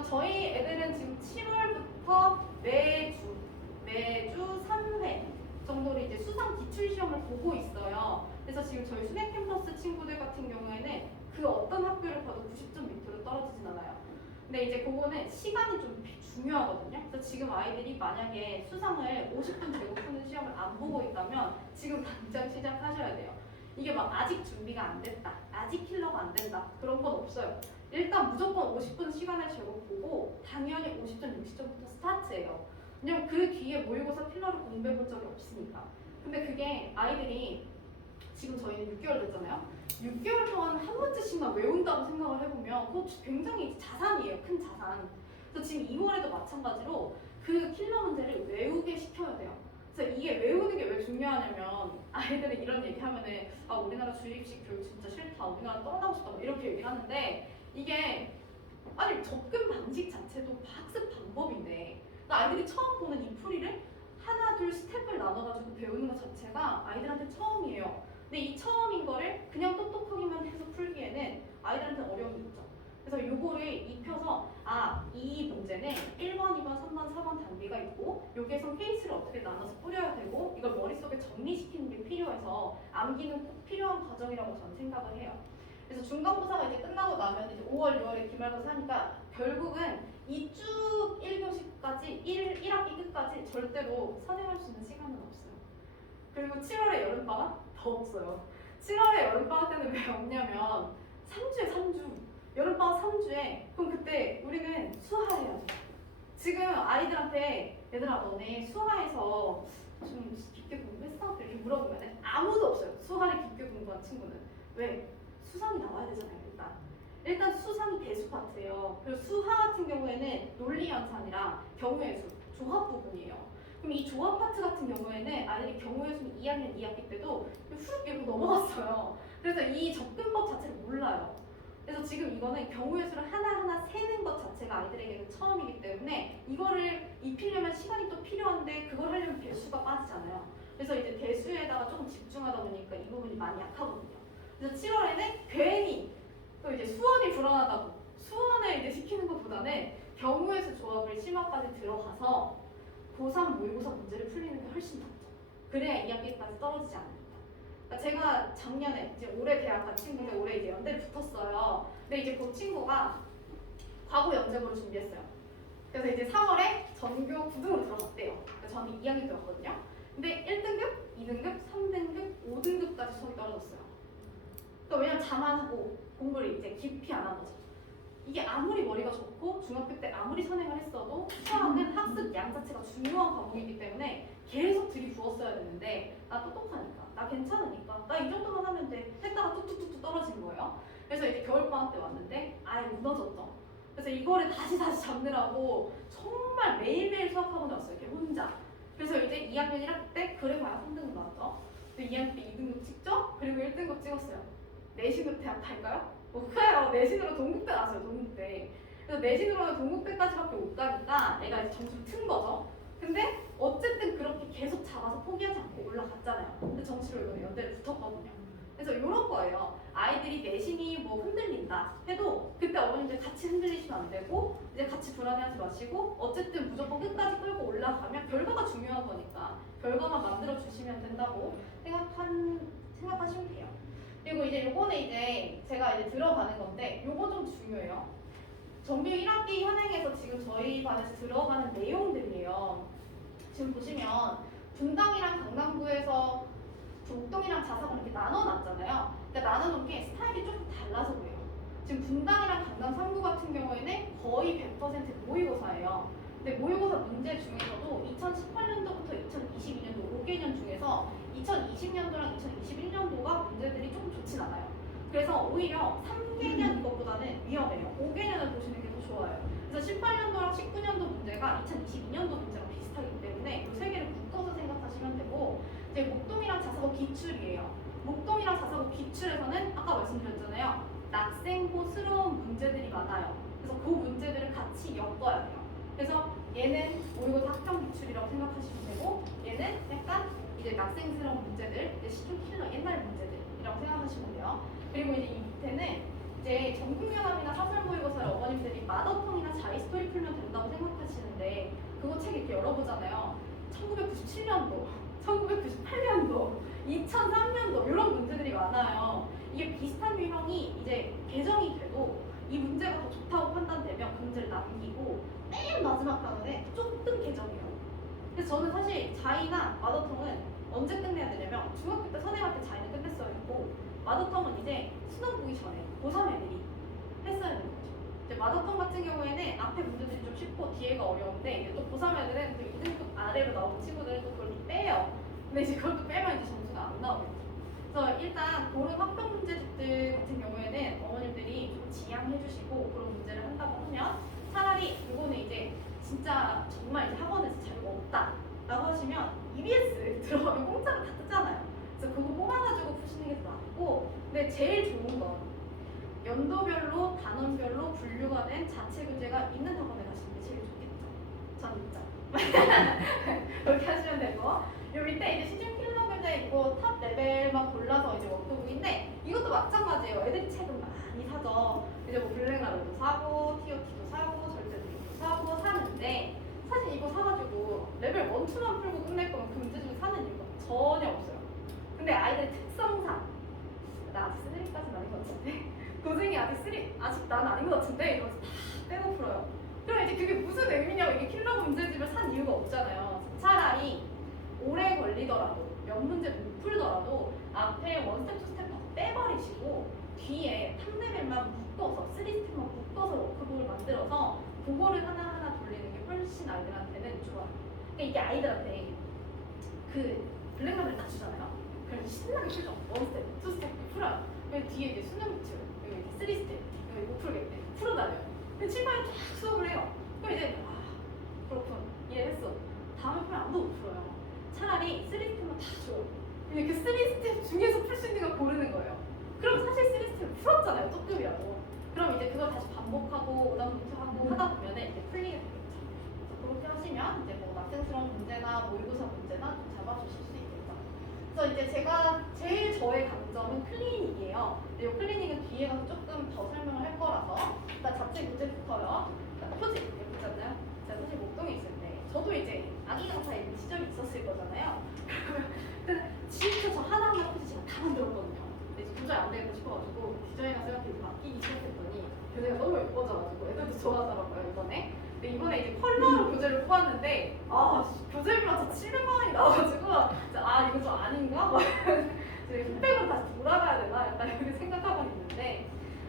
저희 애들은 지금 7월부터 매주 3회 정도로 이제 수상 기출 시험을 보고 있어요. 그래서 지금 저희 수능 캠퍼스 친구들 같은 경우에는 그 어떤 학교를 봐도 90점 밑으로 떨어지진 않아요. 근데 이제 그거는 시간이 좀 중요하거든요. 그래서 지금 아이들이 만약에 수상을 50분 재고 푸는 시험을 안 보고 있다면 지금 당장 시작하셔야 돼요. 이게 막 아직 준비가 안 됐다, 아직 킬러가 안 된다 그런 건 없어요. 일단 무조건 50분 시간을 재고 보고 당연히 50점, 60점부터 스타트예요. 왜냐면 그 뒤에 모의고사 필러를 공부해 볼 적이 없으니까. 근데 그게 아이들이 지금 저희는 6개월 됐잖아요. 6개월 동안 한 문제씩만 외운다고 생각을 해보면 그거 굉장히 자산이에요. 큰 자산. 그래서 지금 2월에도 마찬가지로 그 킬러 문제를 외우게 시켜야 돼요. 그래서 이게 외우는 게 왜 중요하냐면 아이들은 이런 얘기 하면은 아 우리나라 주입식 교육 진짜 싫다, 우리나라 떠나고 싶다 뭐 이렇게 얘기를 하는데 이게 아니 접근 방식 자체도 학습 방법인데 그러니까 아이들이 처음 보는 이 풀이를 하나 둘 스텝을 나눠가지고 배우는 것 자체가 아이들한테 처음이에요. 근데 이 처음인 거를 그냥 똑똑하기만 해서 풀기에는 아이들한테 어려움이 있죠. 그래서 요거를 입혀서 이 문제는 1번, 2번, 3번, 4번 단계가 있고 여기에서 케이스를 어떻게 나눠서 뿌려야 되고 이걸 머릿속에 정리시키는 게 필요해서 암기는 꼭 필요한 과정이라고 저는 생각을 해요. 그래서 중간고사가 이제 끝나고 나면 이제 5월, 6월에 기말고사 하니까 결국은 이 쭉 1교시까지 1학기 끝까지 절대로 선행할 수 있는 시간은 없어요. 그리고 7월에 여름방학 더 없어요. 7월에 여름방학 때는 왜 없냐면 3주에 3주 여름방학 3주에 그럼 그때 우리는 수화해야죠. 지금 아이들한테 얘들아 너네 수화에서 좀 깊게 공부했어? 이렇게 물어보면 아무도 없어요. 수화를 깊게 공부한 친구는. 왜? 수상이 나와야 되잖아요. 일단 수상이 대수 파트예요. 그리고 수화 같은 경우에는 논리연산이랑 경우의 수, 조합 부분이에요. 그럼 이 조합 파트 같은 경우에는 아이들이 경우의 수는 2학년 2학기 때도 후룩 읽고 넘어갔어요. 그래서 이 접근법 자체를 몰라요. 그래서 지금 이거는 경우의 수를 하나하나 세는 것 자체가 아이들에게는 처음이기 때문에 이거를 입히려면 시간이 또 필요한데 그걸 하려면 대수가 빠지잖아요. 그래서 이제 대수에다가 조금 집중하다 보니까 이 부분이 많이 약하거든요. 그래서 7월에는 괜히 또 이제 수원이 불안하다고 수원을 이제 시키는 것보다는 경우의 수 조합을 심화까지 들어가서 고3 모의고사 문제를 풀리는 게 훨씬 낫죠. 그래야 2학기까지 떨어지지 않습니다. 그러니까 제가 작년에 이제 올해 대학 간 친구인데 올해 이제 연대를 붙었어요. 근데 이제 그 친구가 과거 연재부를 준비했어요. 그래서 이제 3월에 전교 9등으로 들어갔대요. 그러니까 저는 2학년 들어갔거든요. 근데 1등급, 2등급, 3등급, 5등급까지 수업이 떨어졌어요. 그러니까 왜냐면 자만하고 공부를 이제 깊이 안 한 거죠. 이게 아무리 머리가 좋고 중학교 때 아무리 선행을 했어도 수학은 학습 양 자체가 중요한 과목이기 때문에 계속 들이부었어야 되는데 나 똑똑하니까 나 괜찮으니까 나 이 정도만 하면 돼 했다가 뚝뚝뚝뚝 떨어진 거예요. 그래서 이제 겨울방학 때 왔는데 아예 무너졌죠. 그래서 이거를 다시 잡느라고 정말 매일매일 수학학원에 왔어요. 이렇게 혼자. 그래서 이제 2학년 1학기 때 그래 봐야 3등급 나왔죠. 근데 2학년 때 2등급 찍죠? 그리고 1등급 찍었어요. 내신으로 대학 갈까요? 그래요. 내신으로 동국대 나왔어요. 동국대. 그래서 내신으로는 동국대까지밖에 못 가니까 내가 이제 점수를 튼 거죠. 근데 어쨌든 그렇게 계속 잡아서 포기하지 않고 올라갔잖아요. 근데 정시로 연대를 붙었거든요. 그래서 이런 거예요. 아이들이 내신이 뭐 흔들린다 해도 그때 어머님들 같이 흔들리시면 안 되고 이제 같이 불안해하지 마시고 어쨌든 무조건 끝까지 끌고 올라가면 결과가 중요한 거니까 결과만 만들어 주시면 된다고 생각하시면 돼요. 그리고 이제 요거는 이제 제가 이제 들어가는 건데 요거 좀 중요해요. 정규 1학기 현행에서 지금 저희 반에서 들어가는 내용들이에요. 지금 보시면 분당이랑 강남구에서 북동이랑 자사고 이렇게 나눠놨잖아요. 그러니까 나눠놓은 게 스타일이 조금 달라서 그래요. 지금 분당이랑 강남 3구 같은 경우에는 거의 100% 모의고사예요. 근데 모의고사 문제 중에서도 2018년도부터 2022년도 5개년 중에서 2020년도랑 2021년도가 문제들이 조금 좋진 않아요. 그래서 오히려 3개년 이것보다는 위험해요. 5개년을 보시는 게 더 좋아요. 그래서 18년도랑 19년도 문제가 2022년도 문제랑 비슷하기 때문에 이 세 개를 묶어서 생각하시면 되고 이제 목동이랑 자사고 기출이에요. 목동이랑 자사고 기출에서는 아까 말씀드렸잖아요. 낙생호스러운 문제들이 많아요. 그래서 그 문제들을 같이 엮어야 돼요. 그래서 얘는 모의고사 학점 기출이라고 생각하시면 되고 얘는 약간 이제 낙생스러운 문제들, 이제 시중 킬러 옛날 문제들이라고 생각하시면 돼요. 그리고 이제 이 밑에는 이제 전국연합이나 사설 모의고사를 어머님들이 마더ton이나 자이스토리 풀면 된다고 생각하시는데 그거 책 이렇게 열어보잖아요. 1997년도, 1998년도, 2003년도 이런 문제들이 많아요. 이게 비슷한 유형이 이제 개정이 돼도 이 문제가 더 좋다고 판단되면 그 문제를 남기고 맨 마지막 단원에 조금 개정해요. 그래서 저는 사실 자이나 마더ton은 언제 끝내야 되냐면 중학교 때 선행할 때 자이는 끝냈어야 했고 마더ton은 이제 수능 보기 전에 고3 애들이 했어야 되는 거죠. 이제 마더ton 같은 경우에는 앞에 문제들이 좀 쉽고 뒤에가 어려운데 이게 또 고3 애들은 그 2등급 아래로 나오는 친구들은 또 그걸 또 빼요. 근데 이제 그걸 또 빼면 이제 점수가 안 나오겠죠. 그래서 일단 그런 확정 문제집들 같은 경우에는 어머님들이 좀 지양해 주시고 그런 문제를 한다고 하면 차라리 이거는 이제 진짜 정말 이제 학원에서 자유가 없다 라고 하시면 EBS 들어가면 공짜로 다 뜨잖아요. 그래서 그거 뽑아가지고 푸시는 게 더 낫고 근데 제일 좋은 건 연도별로 단원별로 분류가 된 자체 교재가 있는 학원에 가시는 게 제일 좋겠죠. 전 있죠. 그렇게 하시면 되고 요 밑에 이제 시중 킬러 교재 이거 탑 레벨만 골라서 이제 워크북인데 이것도 마찬가지예요. 애들이 책은 많이 사죠. 이제 뭐 블랙라벨도 원투만 풀고 끝낼 거면 그 문제집을 사는 이유가 전혀 없어요. 근데 아이들의 특성상 나 아직 쓰리까지는 아닌 것 같은데 고생이 아직 난 아닌 것 같은데 이러면서 다 빼고 풀어요. 그럼 이제 그게 무슨 의미냐고 이게 킬러 문제집을 산 이유가 없잖아요. 차라리 오래 걸리더라도 몇 문제 못 풀더라도 앞에 원스텝, 투스텝 다 빼버리시고 뒤에 탑레벨만 묶어서 3스텝만 묶어서 워크북을 만들어서 그거를 하나하나 돌리는 게 훨씬 아이들한테는 좋아요. 그러니까 이게 아이들한테 그 블랙라벨을 딱 주잖아요. 그럼 신나게 풀죠. 원스텝, 투스텝 풀어요. 그리고 뒤에 이제 수능 붙여요. 여기 이제 3스텝, 여기 못 풀겠대. 풀어다녀요. 근데 칠판에 쫙 수업을 해요. 그럼 이제 그렇군, 이해했어. 다음에 풀면 아무도 못 풀어요. 차라리 3스텝만 다 줘요. 근데 그 3스텝 중에서 풀 수 있는 걸 고르는 거예요. 그럼 사실 3스텝 풀었잖아요. 조금이라도. 그럼 이제 그걸 다시 반복하고 오답노트하고 하다 보면은 이제 풀리게 되겠죠. 그래서 그렇게 하시면 이제 뭐 학생스러운 문제나 모의고사 문제나 좀 잡아주실 수 있겠죠. 그래서 이제 제가 제일 저의 강점은 클리닉이에요. 근데 이 클리닉은 뒤에 가서 조금 더 설명을 할 거라서 일단 자체 문제부터요. 일단 표지 예쁘지 않나요? 제가 사실 목동에 있을 때 저도 이제 아기 강사 있는 시절이 있었을 거잖아요. 그러면 진짜 저 하나하나 표지 제가 다 만들었거든요. 근데 이제 도저히 안 되겠다 싶어가지고 디자이너 쌤한테 맡기기 시작했더니 교재가 너무 예뻐져가지고 애들도 좋아하더라고요 이번에. 근데 이번에 이제 컬러로 교재를 뽑았는데 교재비만 700만 원이 나와가지고 이거 좀 아닌가? 흑백으로 다시 돌아가야 되나? 약간 이렇게 생각하고 있는데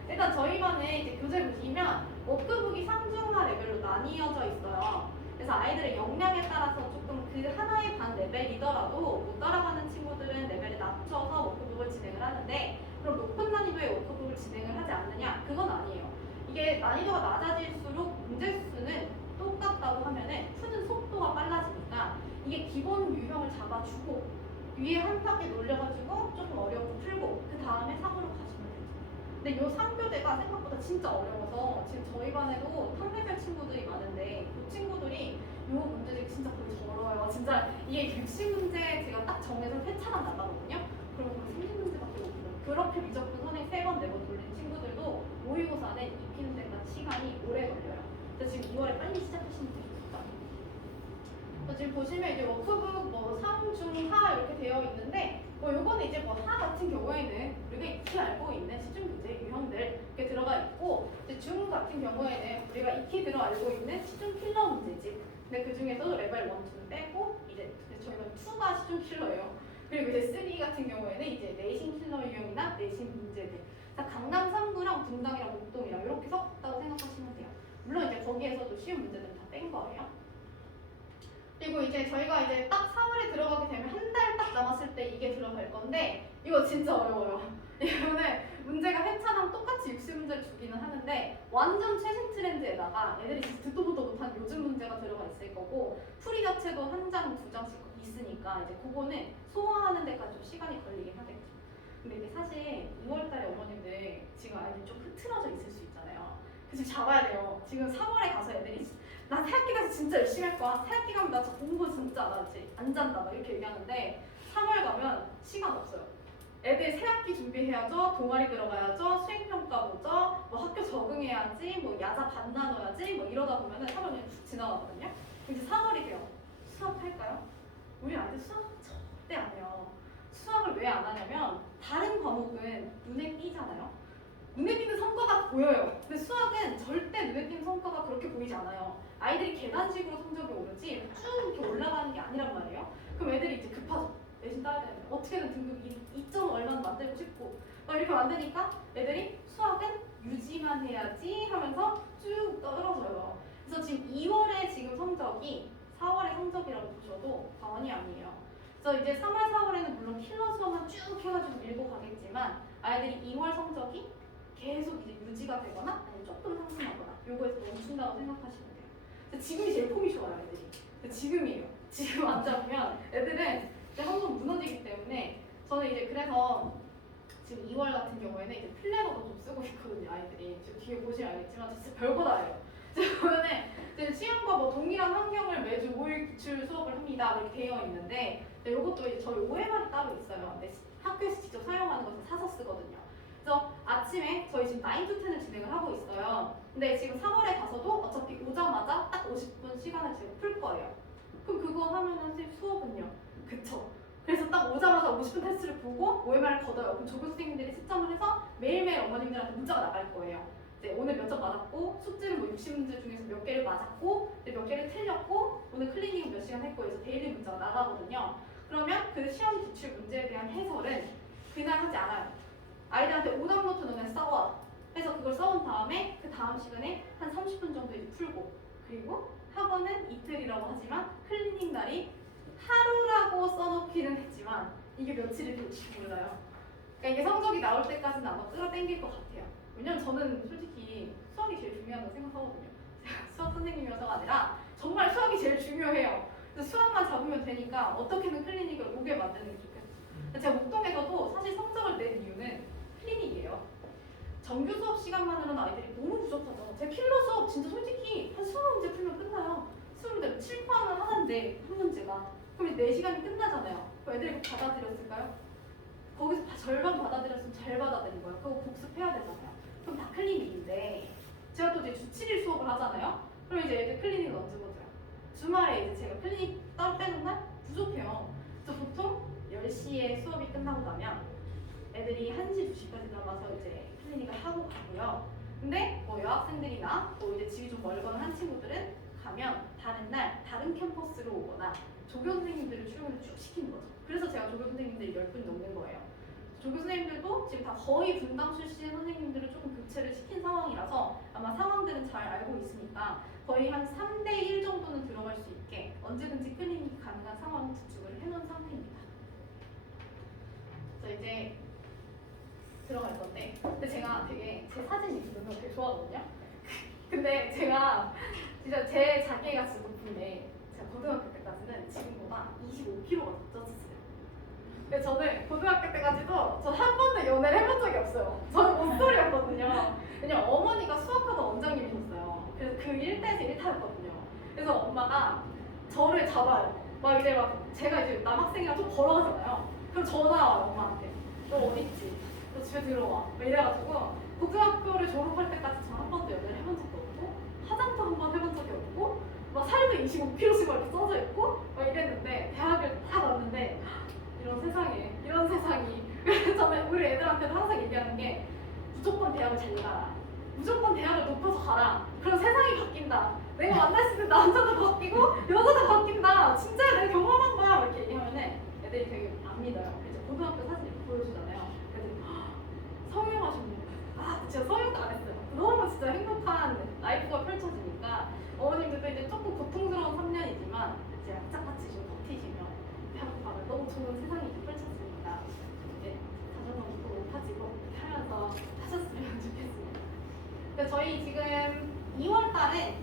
일단 저희 반에 이제 교재 보시면 워크북이 상중하 레벨로 나뉘어져 있어요. 그래서 아이들의 역량에 따라서 조금 그 하나의 반 레벨이더라도 못 따라가는 친구들은 레벨을 낮춰서 워크북을 진행을 하는데 그럼 높은 난이도의 워크북을 진행을 하지 않느냐? 그건 아니에요. 이게 난이도가 낮아질수록 문제 수는 똑같다고 하면은 푸는 속도가 빨라지니까 이게 기본 유형을 잡아주고 위에 한 바퀴 놀려가지고 조금 어려운 거 풀고 그 다음에 3으로 가시면 되죠. 근데 이 3교대가 생각보다 진짜 어려워서 지금 저희 반에도 탑레벨 친구들이 많은데 그 친구들이 이 문제집 진짜 거의 절어요. 진짜 이게 60문제 제가 딱 정해서 회차만 나가거든요. 그럼 거의 30문제밖에 못 풀어요. 그렇게 미적분 선행 3번, 4번 돌린 친구들도 모의고사는 익히는 데까지 시간이 오래 걸려요. 그래서 지금 2월에 빨리 시작하시면 되겠다. 지금 보시면 이제 워크북 뭐 상, 중, 하 이렇게 되어 있는데 요거는 이제 뭐 하 같은 경우에는 우리가 익히 알고 있는 시중 교재 유형들 이렇게 들어가 있고 이제 중 같은 경우에는 우리가 익히 들어 알고 있는 시중 킬러 문제집. 근데 그 중에서도 레벨 1, 2는 빼고 이제 저희는 2가 시중 킬러예요. 그리고 이제 3 같은 경우에는 이제 내신 킬러 유형이나 내신 문제들. 강남 3구랑 분당이랑 목동이랑 이렇게 섞었다고 생각하시면 돼요. 물론 이제 거기에서도 쉬운 문제들 다 뺀 거예요. 그리고 이제 저희가 이제 딱 4월에 들어가게 되면 한 달 딱 남았을 때 이게 들어갈 건데 이거 진짜 어려워요. 이거는 문제가 회차랑 똑같이 60문제를 주기는 하는데 완전 최신 트렌드에다가 애들이 진짜 듣도 보도 못한 요즘 문제가 들어가 있을 거고 풀이 자체도 한 장, 두 장씩 있으니까 이제 그거는 소화하는 데까지 좀 시간이 걸리긴 하겠죠. 근데 이게 사실 2월달에 어머님들 지금 아이들 좀 흐트러져 있을 수 있잖아요. 그래서 잡아야 돼요. 지금 3월에 가서 애들이 나 새학기 가서 진짜 열심히 할 거야. 새학기 가면 나 공부 진짜 안 하지. 안 잔다. 막 이렇게 얘기하는데 3월 가면 시간 없어요. 애들 새학기 준비해야죠. 동아리 들어가야죠. 수행평가 보죠. 뭐 학교 적응해야지. 뭐 야자 반 나눠야지. 뭐 이러다 보면은 3월 그냥 쭉 지나가거든요. 이제 3월이 돼요. 수업할까요? 우리 아이들 수업 절대 안 해요. 수학을 왜 안 하냐면 다른 과목은 눈에 띄잖아요. 눈에 띄는 성과가 보여요. 근데 수학은 절대 눈에 띄는 성과가 그렇게 보이지 않아요. 아이들이 계단식으로 성적이 오르지 쭉 이렇게 올라가는 게 아니란 말이에요. 그럼 애들이 이제 급하죠. 내신 따야 되는데 어떻게든 등급 2점 얼마나 만들고 싶고 이렇게 만드니까 애들이 수학은 유지만 해야지 하면서 쭉 떨어져요. 그래서 지금 2월에 지금 성적이 4월의 성적이라고 보셔도 과언이 아니에요. 그래서 이제 3월, 4월에는 물론 킬러 수업만 쭉 해가지고 밀고 가겠지만 아이들이 2월 성적이 계속 이제 유지가 되거나 아니면 조금 상승하거나 요거에서 멈춘다고 생각하시면 돼요. 근데 지금이 제일 폼이 좋아요, 애들이. 근데 지금이에요. 지금 안 잡으면 애들은 이제 한번 무너지기 때문에 저는 이제 그래서 지금 2월 같은 경우에는 이제 플래너도 좀 쓰고 있거든요, 아이들이. 지금 뒤에 보시면 알겠지만 진짜 별거 다 해요. 지금 보면은 이제 시험과 뭐 동일한 환경을 매주 5일 기출 수업을 합니다. 이렇게 되어 있는데 이것도 이제 저희 OMR이 따로 있어요. 근데 학교에서 직접 사용하는 것을 사서 쓰거든요. 그래서 아침에 저희 지금 9 to 10을 진행을 하고 있어요. 근데 지금 3월에 가서도 어차피 오자마자 딱 50분 시간을 제가 풀 거예요. 그럼 그거 하면은 선생님 수업은요? 그쵸? 그래서 딱 오자마자 50분 테스트를 보고 OMR을 걷어요. 그럼 조교 선생님들이 채점을 해서 매일매일 어머님들한테 문자가 나갈 거예요. 이제 오늘 몇 점 맞았고 숙제는 뭐 60문제 중에서 몇 개를 맞았고 몇 개를 틀렸고 오늘 클리닉은 몇 시간 했고 해서 데일리 문자가 나가거든요. 그러면 그 시험 기출 문제에 대한 해설은 그냥 하지 않아요. 아이들한테 오답 노트 너네 써와 해서 그걸 써온 다음에 그 다음 시간에 한 30분 정도 이제 풀고 그리고 학원은 이틀이라고 하지만 클리닉 날이 하루라고 써놓기는 했지만 이게 며칠이 될지 몰라요. 그러니까 이게 성적이 나올 때까지는 아마 끌어당길 것 같아요. 왜냐면 저는 솔직히 수학이 제일 중요하다고 생각하거든요. 제가 수학 선생님이어서가 아니라 정말 수학이 제일 중요해요. 그래서 수학만 잡으면 되니까 어떻게든 클리닉을 오게 만드는 게 좋겠죠. 제가 목동에서도 사실 성적을 낸 이유는 클리닉이에요. 정규 수업 시간만으로는 아이들이 너무 부족하죠. 제 필로 수업 진짜 솔직히 한 20문제 풀면 끝나요. 20문제 7파는 하는데 한 문제가. 그럼 4시간이 끝나잖아요. 그럼 애들이 받아들였을까요? 거기서 절반 받아들였으면 잘 받아들인 거예요. 그거 복습해야 되잖아요. 그럼 다 클리닉인데 제가 또 이제 주 7일 수업을 하잖아요. 그럼 이제 애들 클리닉을 언제 보세요? 주말에 이제 제가 클리닉 따로 빼는 날 부족해요. 그래서 보통 10시에 수업이 끝나고 나면 애들이 1시, 2시까지 남아서 이제 클리닉을 하고 가고요. 근데 뭐 여학생들이나 또 이제 집이 좀 멀거나 한 친구들은 가면 다른 날 다른 캠퍼스로 오거나 조교 선생님들을 출근을 쭉 시키는 거죠. 그래서 제가 조교 선생님들이 10분 넘는 거예요. 조교 선생님들도 지금 다 거의 분당 출신 선생님들을 조금 교체를 시킨 상황이라서 아마 상황들은 잘 알고 있으니까 거의 한 3대1 정도는 들어갈 수 있게 언제든지 클리닉이 가능한 상황을 구축을 해놓은 상태입니다. 그래서 이제 들어갈 건데 근데 제가 되게 제 사진이 있으면 되게 좋아하거든요. 근데 제가 진짜 제 자기애가 진짜 높은 게 제가 고등학교 때까지는 지금보다 25kg가 더 쪘었어요. 근데 저는 고등학교 때까지도 저 한 번도 연애를 해본 적이 없어요. 저는 모쏠이었거든요. 왜냐면 어머니가 수학하던 원장님이셨어요. 그래서 그 1대에서 1타였거든요. 그래서 엄마가 저를 잡아요. 막 이제 막 제가 이제 남학생이랑 좀 걸어가잖아요. 그럼 전화 와요 엄마한테. 너 어딨지? 너 집에 들어와. 막 이래가지고 고등학교를 졸업할 때까지 저 한 번도 연애를 해본 적도 없고 화장도 한 번 해본 적이 없고 막 살도 25kg씩 이렇게 쪄져 있고 막 이랬는데 대학을 다 왔는데 이런 세상이 그래서 저는 우리 애들한테도 항상 얘기하는 게 무조건 대학을 잘 가라 무조건 대학을 높아서 가라 그럼 세상이 바뀐다 내가 만날 수 있는 남자도 바뀌고 여자도 바뀐다 진짜 내가 경험한 거야 이렇게 얘기하면은 애들이 되게 안 믿어요. 그래서 고등학교 사진 이렇게 보여주잖아요. 애들이 성형하셨네. 아 진짜 성형도 안 했어요. 너무 진짜 행복한 라이프가 펼쳐지니까 어머님들도 이제 조금 고통스러운 3년이지만 이제 악착같이 좀 버티시면 대학교가 너무 좋은 세상이 이제 펼쳐지니까 이제 자존감도 높아지고 이렇게 하면서 하셨으면 좋겠습니다. 근데 저희 지금 2월달에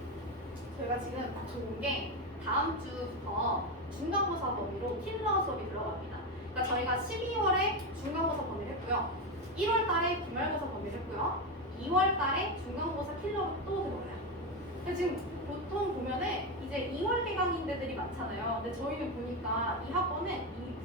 저희가 지금 좋은 게 다음 주부터 중간고사 범위로 킬러 수업이 들어갑니다. 그러니까 저희가 12월에 중간고사 범위를 했고요. 1월달에 기말고사 범위를 했고요. 2월달에 중간고사 킬러로 또 들어가요. 근데 지금 보통 보면은 이제 2월 개강인데들이 많잖아요. 근데 저희는 보니까 이 학번은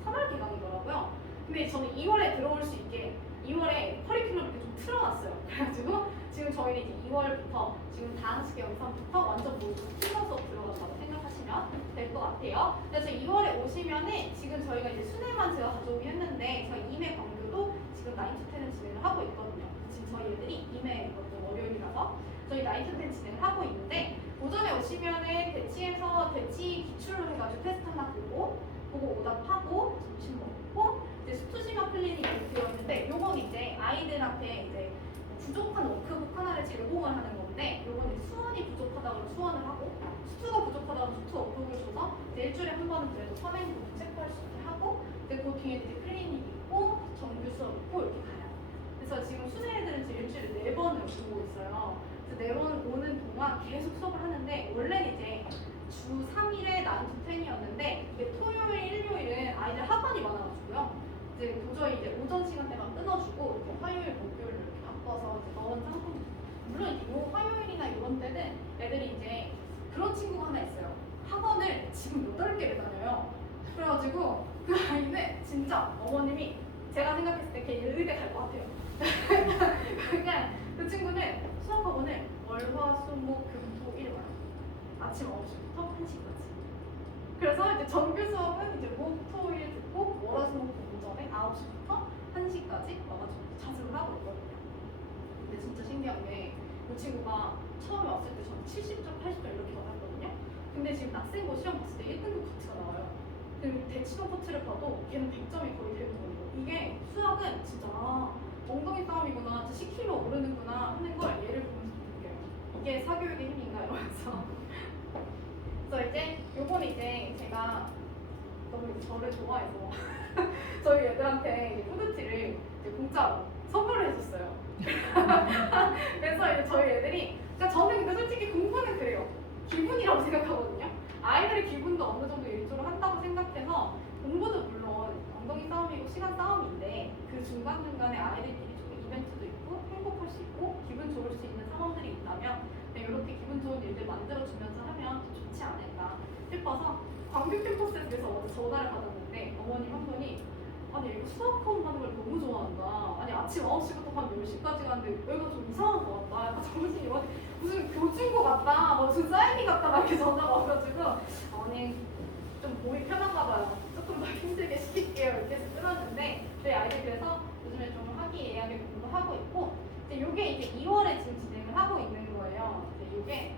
3월 개강이더라고요. 근데 저는 2월에 들어올 수 있게 2월에 커리큘럼 이렇게 좀 틀어놨어요. 그래가지고 지금 저희는 이제 2월부터 지금 다항식 영상부터 완전 모두 킬러 수업 들어간다고 생각하시면 될 것 같아요. 그래서 2월에 오시면은 지금 저희가 이제 순회만 제가 가져오긴 했는데 저희 임해 광교도 지금 9-10을 진행을 하고 있거든요. 지금 저희 애들이 임해 이것도 월요일이라서 저희 9-10 진행을 하고 있는데 오전에 오시면은 대치에서 대치 기출로 해가지고 테스트 하나 보고 오답하고 점심 먹고 이제 수투시간 클리닉이 되었는데 요건 이제 아이들한테 이제 부족한 워크북 하나를 제공을 하는 건데 요건 이제 수원이 부족하다고 하면 수원을 하고 수투가 부족하다고 하면 수투 워크북을 줘서 이제 일주일에 한 번은 그래도 선행 부분 체크할 수 있게 하고 이제 그 뒤에 이제 클리닉 있고 정규 수업 있고 이렇게 가요. 그래서 지금 수능 애들은 지금 일주일에 4번을 오고 있어요. 그래서 4번 오는 동안 계속 수업을 하는데 원래는 이제 주 3일에 9-10이었는데 이게 토요일, 일요일은 아이들 학원이 많아가지고요. 이제 도저히 이제 오전 시간대만 끊어주고 이렇게 화요일, 목요일 이렇게 바꿔서 이제 넣은 상태입니다. 물론 이제 요 화요일이나 이런 때는 애들이 이제 그런 친구가 하나 있어요. 학원을 지금 8개를 다녀요. 그래가지고 그 아이는 진짜 어머님이 제가 생각했을 때 걔 의대 갈 것 같아요. 그러니까 그 친구는 수학학원을 월, 화, 수, 목, 금, 토, 일 와요. 아침 9시부터 1시까지. 그래서 이제 정규 수업은 이제 목, 토일 듣고 월화수목 오전에 9시부터 1시까지 와가지고 자습을 하고 있거든요. 근데 진짜 신기한 게 이 친구가 처음에 왔을 때 저는 70점, 80점 이렇게 받았거든요. 근데 지금 낙생고 시험 봤을 때 1등급 가치가 나와요. 그리고 대치동 코트를 봐도 걔는 100점이 거의 대부분이고 이게 수학은 진짜 엉덩이 싸움이구나, 진짜 10kg 오르는구나 하는 걸 얘를 보면서 느껴요. 이게 사교육의 힘인가 이러면서. 그래서 이제 요건 이제 제가 너무 저를 좋아해서 저희 애들한테 이제 후드티를 이제 공짜로 선물을 해줬어요. 그래서 이제 저희 애들이, 그러니까 저는 근데 솔직히 공부는 그래요. 기분이라고 생각하거든요. 아이들의 기분도 어느 정도 일조를 한다고 생각해서 공부도 물론 엉덩이 싸움이고 시간 싸움인데 그 중간중간에 아이들끼리 조금 이벤트도 있고 행복할 수 있고 기분 좋을 수 있는 상황들이 있다면 이렇게 기분 좋은 일들 만들어주면서 하면 더 좋지 않을까 싶어서 광교 캠퍼스에서 어제 전화를 받았는데 어머님 한 분이 아니 이거 수학학원 가는 걸 너무 좋아한다. 아니 아침 9시부터 밤 10시까지 가는데 여기가 좀 이상한 것 같다. 약간 정신이 무슨 교주인 것 같다. 무슨 사이비 같다. 막 이렇게 전화가 와가지고 어머니 좀 몸이 편한가 봐요. 조금 더 힘들게 시킬게요. 이렇게 해서 끊었는데 저희 아이들 그래서 요즘에 좀 화기애애하게 공부하고 있고 이게 이제 2월에 지금 진행을 하고 있는 거예요. 이게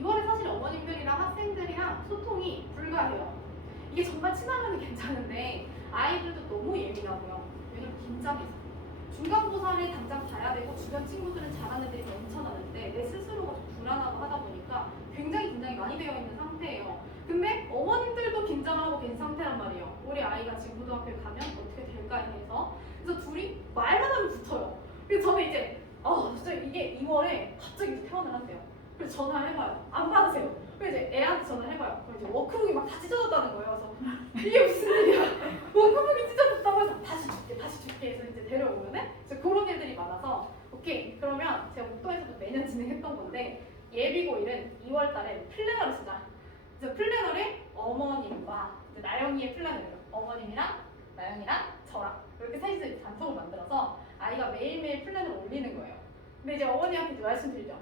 2월에 사실 어머님들이랑 학생들이랑 소통이 불가해요. 이게 정말 친하면 괜찮은데 아이들도 너무 예민하고요. 왜냐면 긴장해서 중간고사를 당장 봐야 되고 주변 친구들은 잘하는 애들이 넘쳐나는데 내 스스로가 좀 불안하고 하다 보니까 굉장히 긴장이 많이 되어 있는 상태예요. 근데 어머님들도 긴장하고 계신 상태란 말이에요. 우리 아이가 지금 고등학교에 가면 어떻게 될까 해서 그래서 둘이 말만 하면 붙어요. 그래서 저는 이제 진짜 이게 2월에 갑자기 퇴원을 한대요. 그래서 전화를 해봐요. 안 받으세요. 그래서 이제 애한테 전화를 해봐요. 그래서 이제 워크북이 막 다 찢어졌다는 거예요. 그래서 이게 무슨 일이야? 워크북이 찢어졌다고 해서 다시 줄게 해서 이제 데려오면은 이제 그런 일들이 많아서 오케이 그러면 제가 목동에서도 매년 진행했던 건데 예비고일은 2월달에 플래너를 쓰자. 그래서 플래너를 어머님과 이제 나영이의 플래너예요. 어머님이랑 나영이랑 저랑 이렇게 셋이서 단톡을 만들어서 아이가 매일매일 플랜을 올리는 거예요. 근데 이제 어머니한테 이제 말씀드리죠.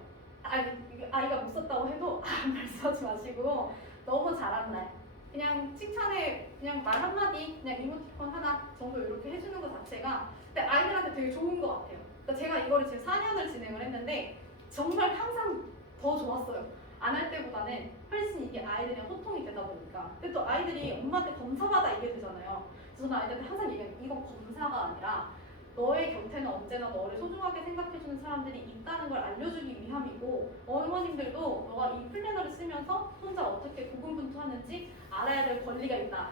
아이가 못 썼다고 해도 말씀하지 마시고 너무 잘한 날 그냥 칭찬에 그냥 말 한마디 그냥 이모티콘 하나 정도 이렇게 해주는 것 자체가 근데 아이들한테 되게 좋은 것 같아요. 그러니까 제가 이거를 지금 4년을 진행을 했는데 정말 항상 더 좋았어요. 안 할 때보다는 훨씬 이게 아이들이랑 소통이 되다 보니까 근데 또 아이들이 엄마한테 검사받아 이게 되잖아요. 그래서 저는 아이들한테 항상 얘기해요. 이건 검사가 아니라 너의 곁에는 언제나 너를 소중하게 생각해주는 사람들이 있다는 걸 알려주기 위함이고 어머님들도 너가 이 플래너를 쓰면서 혼자 어떻게 고군분투하는지 알아야 될 권리가 있다.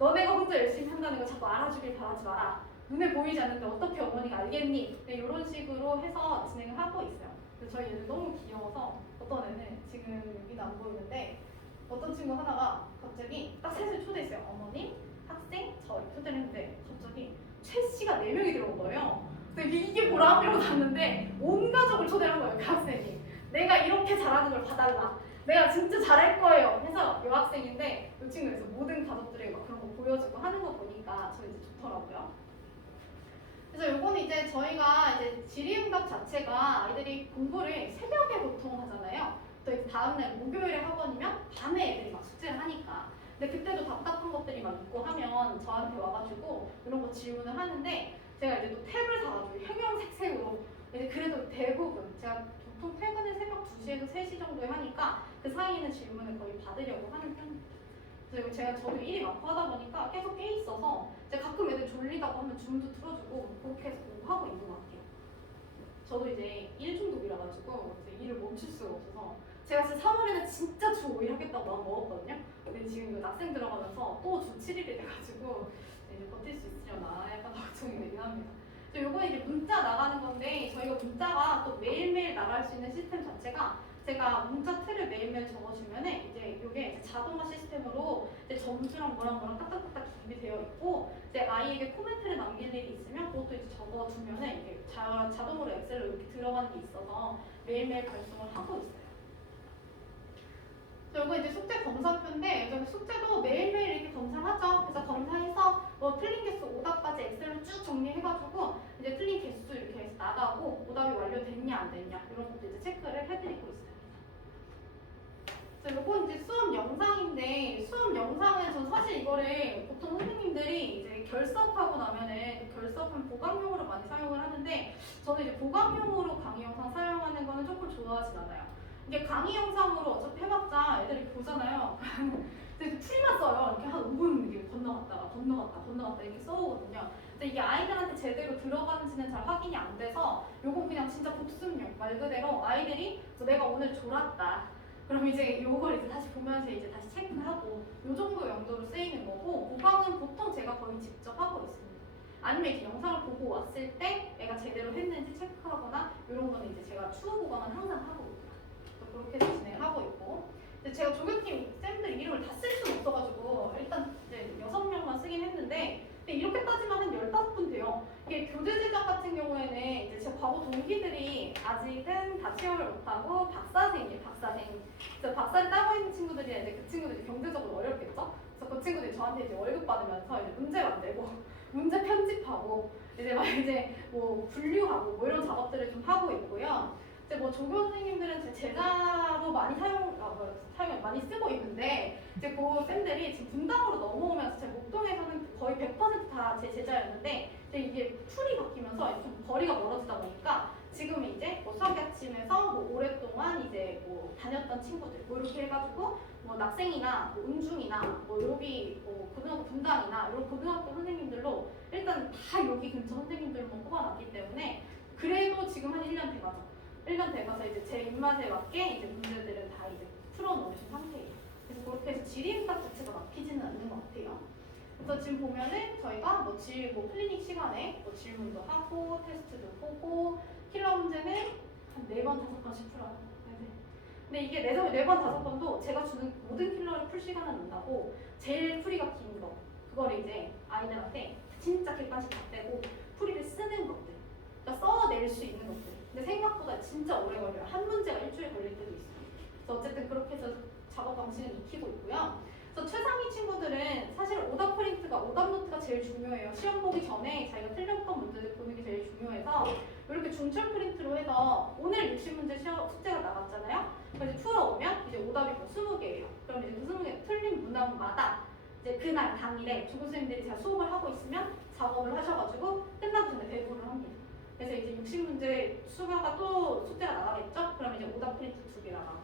너네가 혼자 열심히 한다는 걸 자꾸 알아주길 바라지 마라. 눈에 보이지 않는데 어떻게 어머니가 알겠니? 네, 이런 식으로 해서 진행을 하고 있어요. 그래서 저희 애들 너무 귀여워서 어떤 애는 지금 여기도 안 보이는데 어떤 친구 하나가 갑자기 딱 셋을 초대했어요. 어머님, 학생, 저 초대를 했는데 갑자기 최 씨가 4명이 들어온 거예요. 그래서 이게 뭐라? 이러고 갔는데 온 가족을 초대한 거예요. 그 학생이. 내가 이렇게 잘하는 걸 봐달라. 내가 진짜 잘할 거예요. 해서 이 학생인데 이 친구에서 모든 가족들에게 막 그런 거 보여주고 하는 거 보니까 저 이제 좋더라고요. 그래서 요거는 이제 저희가 이제 질의응답 자체가 아이들이 공부를 새벽에 보통 하잖아요. 또 이제 다음날 목요일에 학원이면 밤에 애들이 막 숙제를 하니까. 근데 그때도 답답한 것들이 막 있고 하면 저한테 와가지고 이런 거 질문을 하는데 제가 이제 또 탭을 사가지고 형형색색으로 이제 그래도 대부분 제가 보통 퇴근을 새벽 2시에서 3시 정도에 하니까 그 사이에는 질문을 거의 받으려고 하는 편입니다. 그리고 저도 일이 많고 하다 보니까 계속 깨 있어서 제가 가끔 애들 졸리다고 하면 줌도 틀어주고 그렇게 해서 공부하고 있는 것 같아요. 저도 이제 일 중독이라 가지고 일을 멈출 수가 없어서 제가 진짜 3월에는 진짜 주 5일 하겠다고 마음 먹었거든요. 근데 지금 이거 낙생 들어가면서 또 주 7일이 돼가지고 이제 버틸 수 있으려나 약간 걱정이 되긴 합니다. 요거 이제 문자 나가는 건데 저희가 문자가 또 매일매일 나갈 수 있는 시스템 자체가 제가 문자 틀을 매일매일 적어주면은 이제 이게 자동화 시스템으로 이제 점수랑 뭐랑 딱딱딱딱 기입이 되어 있고 이제 아이에게 코멘트를 남길 일이 있으면 그것도 이제 적어주면은 이게 자동으로 엑셀로 이렇게 들어가는 게 있어서 매일매일 발송을 하고 있어요. 그리고 이제 숙제 검사표인데 저희 숙제도 매일매일 이렇게 검사를 하죠. 그래서 검사해서 뭐 틀린 개수 오답까지 엑셀로 쭉 정리해가지고 이제 틀린 개수 이렇게 해서 나가고 오답이 완료됐냐 안 됐냐 이런 것도 이제 체크를 해드리고 있어요. 요건 이제 수업 영상인데 수업 영상은 전 사실 이거를 보통 선생님들이 이제 결석하고 나면은 결석은 보강용으로 많이 사용을 하는데 저는 이제 보강용으로 강의 영상 사용하는 거는 조금 좋아하진 않아요. 이게 강의 영상으로 어차피 해봤자 애들이 보잖아요. 근데 풀이만 써요. 이렇게 한 5분 이렇게 건너갔다 이렇게 써오거든요. 근데 이게 아이들한테 제대로 들어가는지는 잘 확인이 안 돼서 요건 그냥 진짜 복습용 말 그대로 아이들이 내가 오늘 졸았다. 그럼 이제 요걸 이제 다시 보면서 이제 다시 체크하고 요 정도 용도로 쓰이는 거고 보강은 보통 제가 거의 직접 하고 있습니다. 아니면 이제 영상을 보고 왔을 때 애가 제대로 했는지 체크하거나 이런 거는 이제 제가 추후 보강은 항상 하고 있고요. 그렇게 진행을 하고 있고 근데 제가 조교팀 쌤들 이름을 다 쓸 수는 없어가지고 일단 이제 6명만 쓰긴 했는데 근데 이렇게 따지면 한 15분 돼요. 이게 교재 제작 같은 경우에는 이제 제 과거 동기들이 아직은 다 취업을 못하고 박사생이에요, 박사생. 그래서 박사를 따고 있는 친구들이 이제 그 친구들이 경제적으로 어렵겠죠? 그래서 그 친구들이 저한테 이제 월급 받으면서 이제 문제 만들고, 문제 편집하고, 이제 뭐 분류하고 뭐 이런 작업들을 좀 하고 있고요. 이제 뭐 조교 선생님들은 제 제자로 많이 사용 많이 쓰고 있는데 이제 그 쌤들이 지금 분당으로 넘어오면서 제 목동에서는 거의 100%다 제 제자였는데 이제 이게 풀이 바뀌면서 좀 거리가 멀어지다 보니까 지금 이제 뭐 수학야침에서 뭐 오랫동안 이제 뭐 다녔던 친구들 뭐 이렇게 해가지고 뭐 낙생이나 뭐 은중이나 뭐 여기 뭐 고등학교 분당이나 이런 고등학교 선생님들로 일단 다 여기 근처 선생님들만 뽑아놨기 때문에 그래도 지금 한 1년 돼가죠. 1년 돼가서 이제 제 입맛에 맞게 이제 문제들은 다 이제 풀어놓으신 상태예요. 그래서 그렇게 해서 질의응답 자체가 막히지는 않는 것 같아요. 그래서 지금 보면은 저희가 뭐 클리닉 시간에 뭐 질문도 하고 테스트도 보고 킬러 문제는 한 4번, 5번씩 풀어요. 네. 근데 이게 4번, 5번도 제가 주는 모든 킬러를 풀 시간은 안 나고 제일 풀이가 긴 거 그거를 이제 아이들한테 진짜 객관식 다 빼고 풀이를 쓰는 것들 그러니까 써낼 수 있는 것들 근데 생각보다 진짜 오래 걸려요. 한 문제가 일주일 걸릴 때도 있어요. 그래서 어쨌든 그렇게 해서 작업 방식은 익히고 있고요. 그래서 최상위 친구들은 사실 오답 프린트가 오답 노트가 제일 중요해요. 시험 보기 전에 자기가 틀렸던 문제들 보는 게 제일 중요해서 이렇게 중철 프린트로 해서 오늘 60문제 숙제가 나갔잖아요. 그래서 풀어오면 이제 오답이 뭐 20개예요. 그럼 이제 그 20개 틀린 문항마다 이제 그날 당일에 조교 선생님들이 제가 수업을 하고 있으면 작업을 하셔가지고 끝나기 전에 배부를 합니다. 그래서 이제 60문제 수가가 또 숙제가 나가겠죠? 그럼 이제 오답 프린트 2개 나가고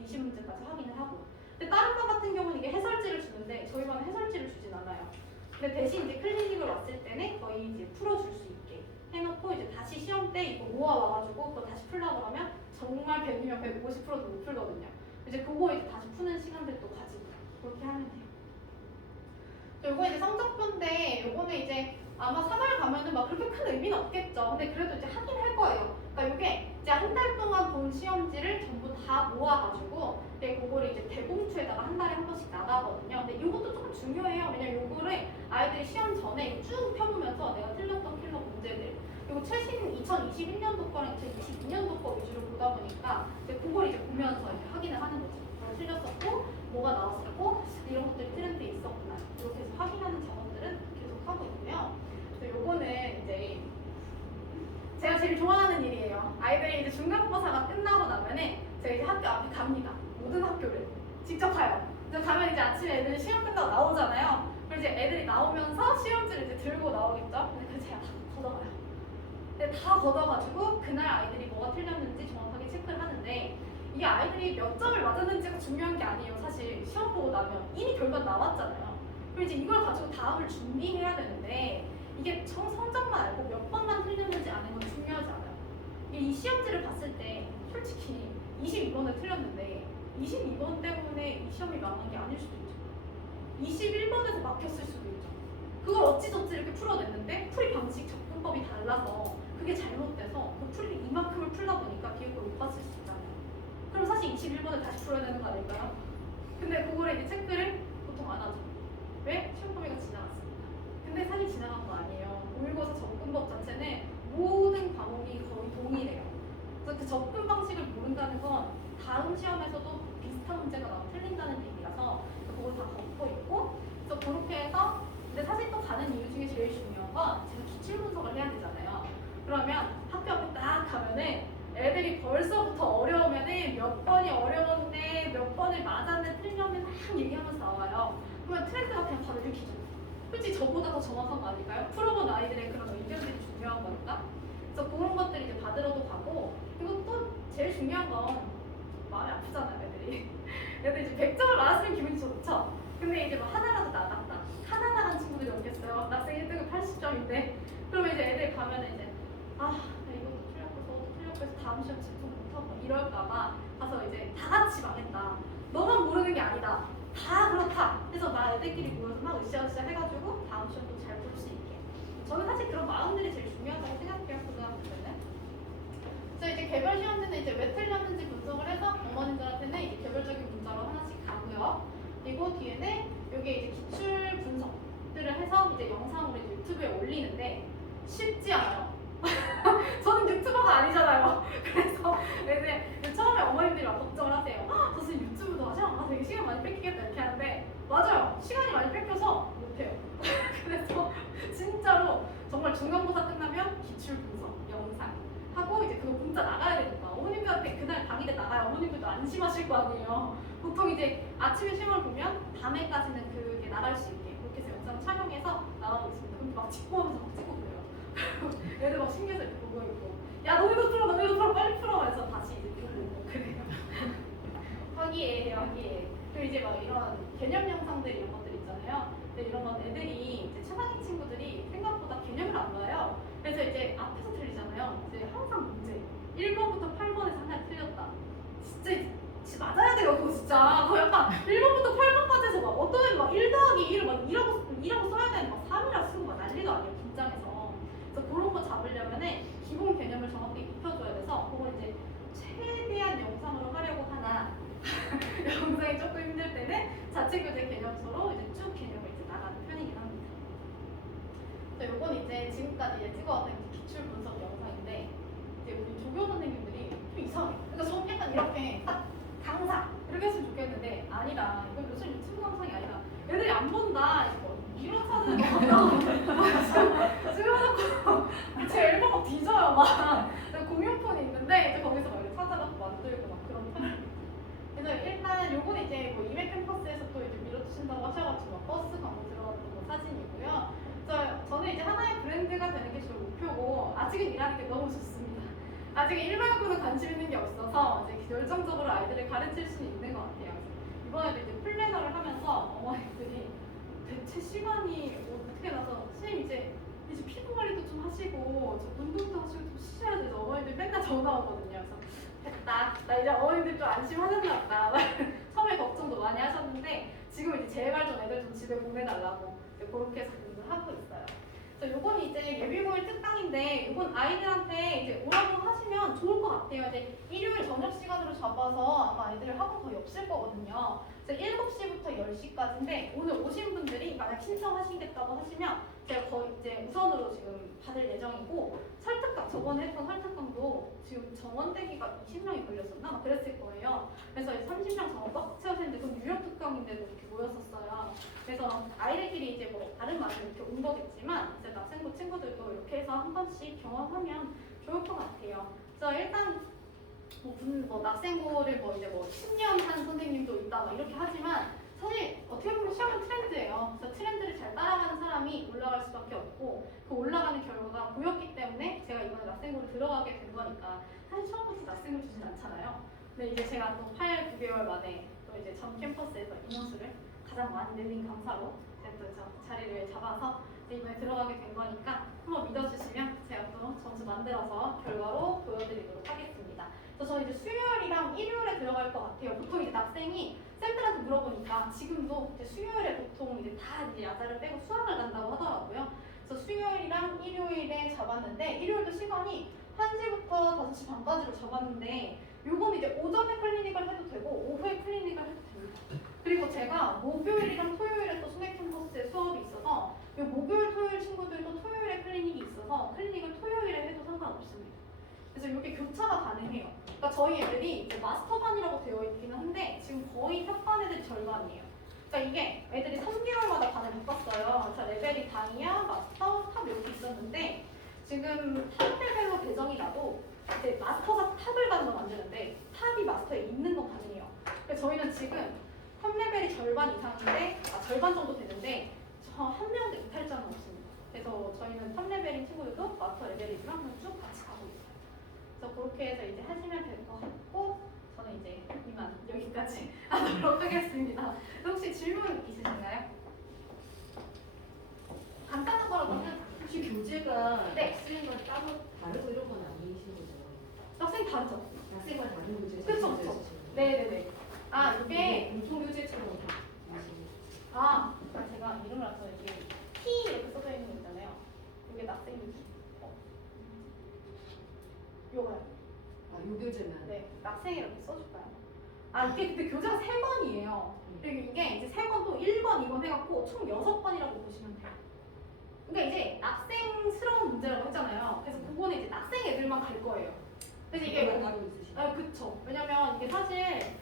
20문제까지 확인을 하고 근데 다른 과 같은 경우는 이게 해설지를 주는데 저희 반은 해설지를 주진 않아요. 근데 대신 이제 클리닉을 왔을 때는 거의 이제 풀어줄 수 있게 해놓고 이제 다시 시험 때 이거 모아와가지고 그거 다시 풀려고 그러면 정말 100이면 150%도 못 풀거든요. 이제 그거 이제 다시 푸는 시간들도 가지고 그렇게 하면 돼요. 요거 이제 성적표인데 요거는 이제 아마 3월 가면은 막 그렇게 큰 의미는 없겠죠. 근데 그래도 이제 하긴 할 거예요. 그러니까 이게 이제 한 달 동안 본 시험지를 전부 다 모아가지고 그거를 이제 대봉투에다가 한 달에 한 번씩 나가거든요. 근데 이것도 조금 중요해요. 왜냐면 요거를 아이들이 시험 전에 쭉 펴보면서 내가 틀렸던 킬러 문제들 그리고 최신 2021년도 거랑 2022년도 거 위주로 보다 보니까 이제 그걸 이제 보면서 이제 확인을 하는 거죠. 뭐가 틀렸었고 뭐가 나왔었고 이런 것들이 틀린 데 있었구나. 이렇게 해서 확인하는 작업들은 계속 하고 있고요. 요거는 이제 제가 제일 좋아하는 일이에요. 아이들이 이제 중간고사가 끝나고 나면은 제가 이제 학교 앞에 갑니다. 모든 학교를 직접 가요. 그래서 가면 이제 아침에 애들이 시험 끝나고 나오잖아요. 그리고 이제 애들이 나오면서 시험지를 이제 들고 나오겠죠. 근데 그 제가 다 걷어가요. 근데 다 걷어가지고 그날 아이들이 뭐가 틀렸는지 정확하게 체크를 하는데 이게 아이들이 몇 점을 맞았는지가 중요한 게 아니에요. 사실 시험 보고 나면 이미 결과 나왔잖아요. 그리고 이제 이걸 가지고 다음을 준비해야 되는데 이게 성적만 알고 몇 번만 틀렸는지 아는 건 중요하지 않아요. 이 시험지를 봤을 때 솔직히 22번을 틀렸는데 22번 때문에 이 시험이 망한 게 아닐 수도 있죠. 21번에서 막혔을 수도 있죠. 그걸 어찌저찌 이렇게 풀어냈는데 풀이 방식 접근법이 달라서 그게 잘못돼서 그 풀이 이만큼을 풀다 보니까 기억을 못 봤을 수 있잖아요. 그럼 사실 21번을 다시 풀어야 되는 거 아닐까요? 근데 그거를 이제 체크를 보통 안 하죠. 왜? 시험 범위가 지나갔으니까. 근데 사실 지나간 거 아니에요. 모의고사 접근법 자체는 모든 과목이 거의 동일해요. 그래서 그 접근 방식을 모른다는 건 다음 시험에서도 비슷한 문제가 나오면 틀린다는 얘기라서 그걸 다 겪고 있고 그래서 그렇게 해서 근데 사실 또 가는 이유 중에 제일 중요한 건 제가 기출 분석을 해야 되잖아요. 그러면 학교 앞에 딱 가면은 애들이 벌써부터 어려우면은 몇 번이 어려웠네 몇 번을 맞아 그러면 트렌드가 그냥 바로 읽히죠. 솔직히 저보다 더 정확한 거 아닐까요? 풀어본 아이들의 그런 의견들이 중요한 거니까. 그래서 그런 것들이 이제 받으러도 가고, 그리고 또 제일 중요한 건 마음이 아프잖아요, 애들이. 애들 이제 100점을 나왔으면 기분이 좋죠. 근데 이제 뭐 하나라도 나갔다. 하나 나간 친구들이 없겠어요. 낙생 1등은 80점인데. 그러면 이제 애들 가면은 이제 나 이것도 틀렸고 저것도 틀렸고 해서 다음 시험 집중 못하고 이럴까봐 가서 이제 다 같이 망했다. 너만 모르는 게 아니다. 다 그렇다. 그래서 나 애들끼리 모여서 막 으쌰으쌰 해가지고 다음 시험도 잘 볼 수 있게. 저는 사실 그런 마음들이 제일 중요하다고 생각해요. 고등학교 때는. 그래서 이제 개별 시험지는 이제 왜 틀렸는지 분석을 해서 어머님들한테는 이제 개별적인 문자로 하나씩 가고요. 그리고 뒤에는 이게 이제 기출 분석들을 해서 이제 영상으로 이제 유튜브에 올리는데 쉽지 않아요. 저는 유튜버가 아니잖아요. 그래서 이제 처음에 어머님들이 막 걱정을 하세요. 저 선생님 유튜브도 하죠? 되게 시간 많이 뺏기겠다 이렇게 하는데 맞아요. 시간이 많이 뺏겨서 못해요. 그래서 진짜로 정말 중간고사 끝나면 기출 분석 영상 하고 이제 그거 문자 나가야 되니까 어머님들한테 그날 당일에 나가야 어머님들도 안심하실 거 아니에요. 보통 이제 아침에 시험을 보면 밤에까지는 그게 나갈 수 있게 그렇게 해서 영상 촬영해서 나가고 있습니다. 근데 막 찍고 하면서 막 찍고 그래요. 애들 막 신기해서 이렇게 보고 있고 야 너희도 풀어 빨리 풀어 해서 다시 이제 보고 그래요. 화기애애해요 화기애애. 그리고 이제 막 이런 개념 영상들 이런 것들 있잖아요. 근데 이런 건 애들이 이제 최상위 친구들이 생각보다 개념을 안 봐요. 그래서 이제 앞에서 틀리잖아요. 이제 항상 문제 1번부터 8번에서 하나 틀렸다. 진짜 맞아야 돼요 그거 진짜. 그거 약간 1번부터 8번까지 해서 막 어떤 애는 막 1 더하기 1을 막 2라고 써야 되는 막 3이라 쓰고 막 난리도 아니에요 긴장해서. 그래서 그런 거 잡으려면은 기본 개념을 정확히 익혀줘야 돼서 그걸 이제 최대한 영상으로 하려고 하나 영상이 조금 힘들 때는 자체교재 개념서로 이제 쭉 개념을 이제 나가는 편이긴 합니다. 그래서 요건 이제 지금까지 이제 찍어왔던 기출 분석 영상인데 이제 우리 조교 선생님들이 좀 이상해. 그러니까 저는 약간 이렇게 딱 강사 이렇게 했으면 좋겠는데 아니라 이건 요즘 유튜브 영상이 아니라 애들이 안 본다 이거 이런 사진을 막 찍어놓고 제 앨범 막 뒤져요 막 공용폰이 있는데 이제 거기서 막 이렇게 찾아가서 만들고 막 그런 편을. 그래서 일단 요건 이제 뭐 이메 캠퍼스에서 또 이제 밀어주신다고 하셔가지고 막 버스 광고 들어갔던 거 사진이고요. 그래서 저는 이제 하나의 브랜드가 되는 게 제 목표고 아직은 일하는 게 너무 좋습니다. 아직 일반고는 관심 있는 게 없어서 이제 열정적으로 아이들을 가르칠 수 있는 것 같아요. 이번에도 이제 플래너를 하면서 어머니들이 대체 시간이 어떻게 나서 선생님 이제 피부 관리도 좀 하시고 저 운동도 하시고 좀 쉬셔야 돼서 어머니들 맨날 전화 오거든요. 그래서 됐다. 나 이제 어머님들 좀 안심하셨나 보다. 처음에 걱정도 많이 하셨는데 지금 이제 제발 좀 애들 좀 집에 보내달라고 이제 그렇게 해서 공부를 하고 있어요. 그래서 요건 이제 예비고일 특강인데 요건 아이들한테 이제 오라고 하시면 좋을 것 같아요. 이제 일요일 저녁 시간으로 잡아서 아마 아이들 학원 거의 없을 거거든요. 그래서 7시부터 10시까지인데 오늘 오신 분들이 만약 신청하시겠다고 하시면 제가 거의 이제 우선으로 지금 받을 예정이고 설특강 저번에 했던 설특강도 지금 정원대기가 20명이 걸렸었나? 막 그랬을 거예요. 그래서 30명 정원 꽉 채워서 했는데 그건 유료 특강인데도 이렇게 모였었어요. 그래서 아이들끼리 이제 뭐 다른 말을 이렇게 온 거겠지만 이제 낙생고 친구들도 이렇게 해서 한 번씩 경험하면 좋을 것 같아요. 그래서 일단 뭐 낙생고를 뭐 이제 뭐 10년 한 선생님도 있다 막 이렇게 하지만 사실 어떻게 보면 시험은 트렌드예요. 그래서 트렌드를 잘 따라가는 사람이 올라갈 수밖에 없고 그 올라가는 결과가 보였기 때문에 제가 이번에 낙생고를 들어가게 된 거니까 사실 처음부터 낙생고 주진 않잖아요. 근데 이제 제가 또 8, 9개월 만에 또 이제 전 캠퍼스에서 인원수를 가장 많이 늘린 강사로 제가 또 자리를 잡아서 이번에 들어가게 된 거니까 한번 믿어주시면 제가 또 점수 만들어서 결과로 보여드리도록 하겠습니다. 그래서 저는 이제 수요일이랑 일요일에 들어갈 것 같아요. 보통 이제 낙생이 쌤들한테 물어보니까 지금도 이제 수요일에 보통 이제 다 이제 야자를 빼고 수학을 간다고 하더라고요. 그래서 수요일이랑 일요일에 잡았는데 일요일도 시간이 1시부터 5시 반까지로 잡았는데 요건 이제 오전에 클리닉을 해도 되고 오후에 클리닉을 해도 됩니다. 그리고 제가 목요일이랑 토요일에 또 스낵 캠퍼스에 수업이 있어서 요 목요일 토요일 친구들도 토요일에 클리닉이 있어서 클리닉을 토요일에 해도 상관없습니다. 그래서 이게 교차가 가능해요. 그러니까 저희 애들이 이제 마스터반이라고 되어 있기는 한데 지금 거의 협반 애들이 절반이에요. 그러니까 이게 애들이 3개월마다 반을 바꿨어요. 그래서 레벨이 단이야, 마스터, 탑 이렇게 있었는데 지금 탑 레벨로 배정이 나도 이제 마스터가 탑을 가는 건 안 되는데 탑이 마스터에 있는 건 가능해요. 그래서 저희는 지금 탑레벨이 절반 이상인데 절반 정도 되는데 저 한 명도 이탈자는 없습니다. 그래서 저희는 탑레벨인 친구들도 마스터 레벨이지만 그냥 쭉 같이 가고 있어요. 그래서 그렇게 해서 이제 하시면 될 것 같고 저는 이제 이만 여기까지 하도록 하겠습니다. 혹시 질문 있으신가요? 간단한 거라고는 혹시 교재가 네. 학생과 따로 다르고 이런 건 아니신 거죠? 학생 다르죠? 학생과 다른 교재 그쵸, 그쵸. 네네네. 아 이게 공통 교재처럼 다 아시는 제가 이름을 안 써요. 이게 T 이렇게 써져 있는 거 있잖아요. 이게 낙생유지. 요거요. 요 교재만. 네, 낙생 이렇게 써줄까요? 이게 근데 교재가 3권이에요. 그리고 이게 이제 3권 또 1번, 2번 해갖고 총 6번이라고 보시면 돼요. 그러니까 이제 낙생스러운 문제라고 했잖아요. 그래서 그거는 이제 낙생 애들만 갈 거예요. 그래서 이게 따로 있으시죠? 그쵸. 왜냐면 이게 사실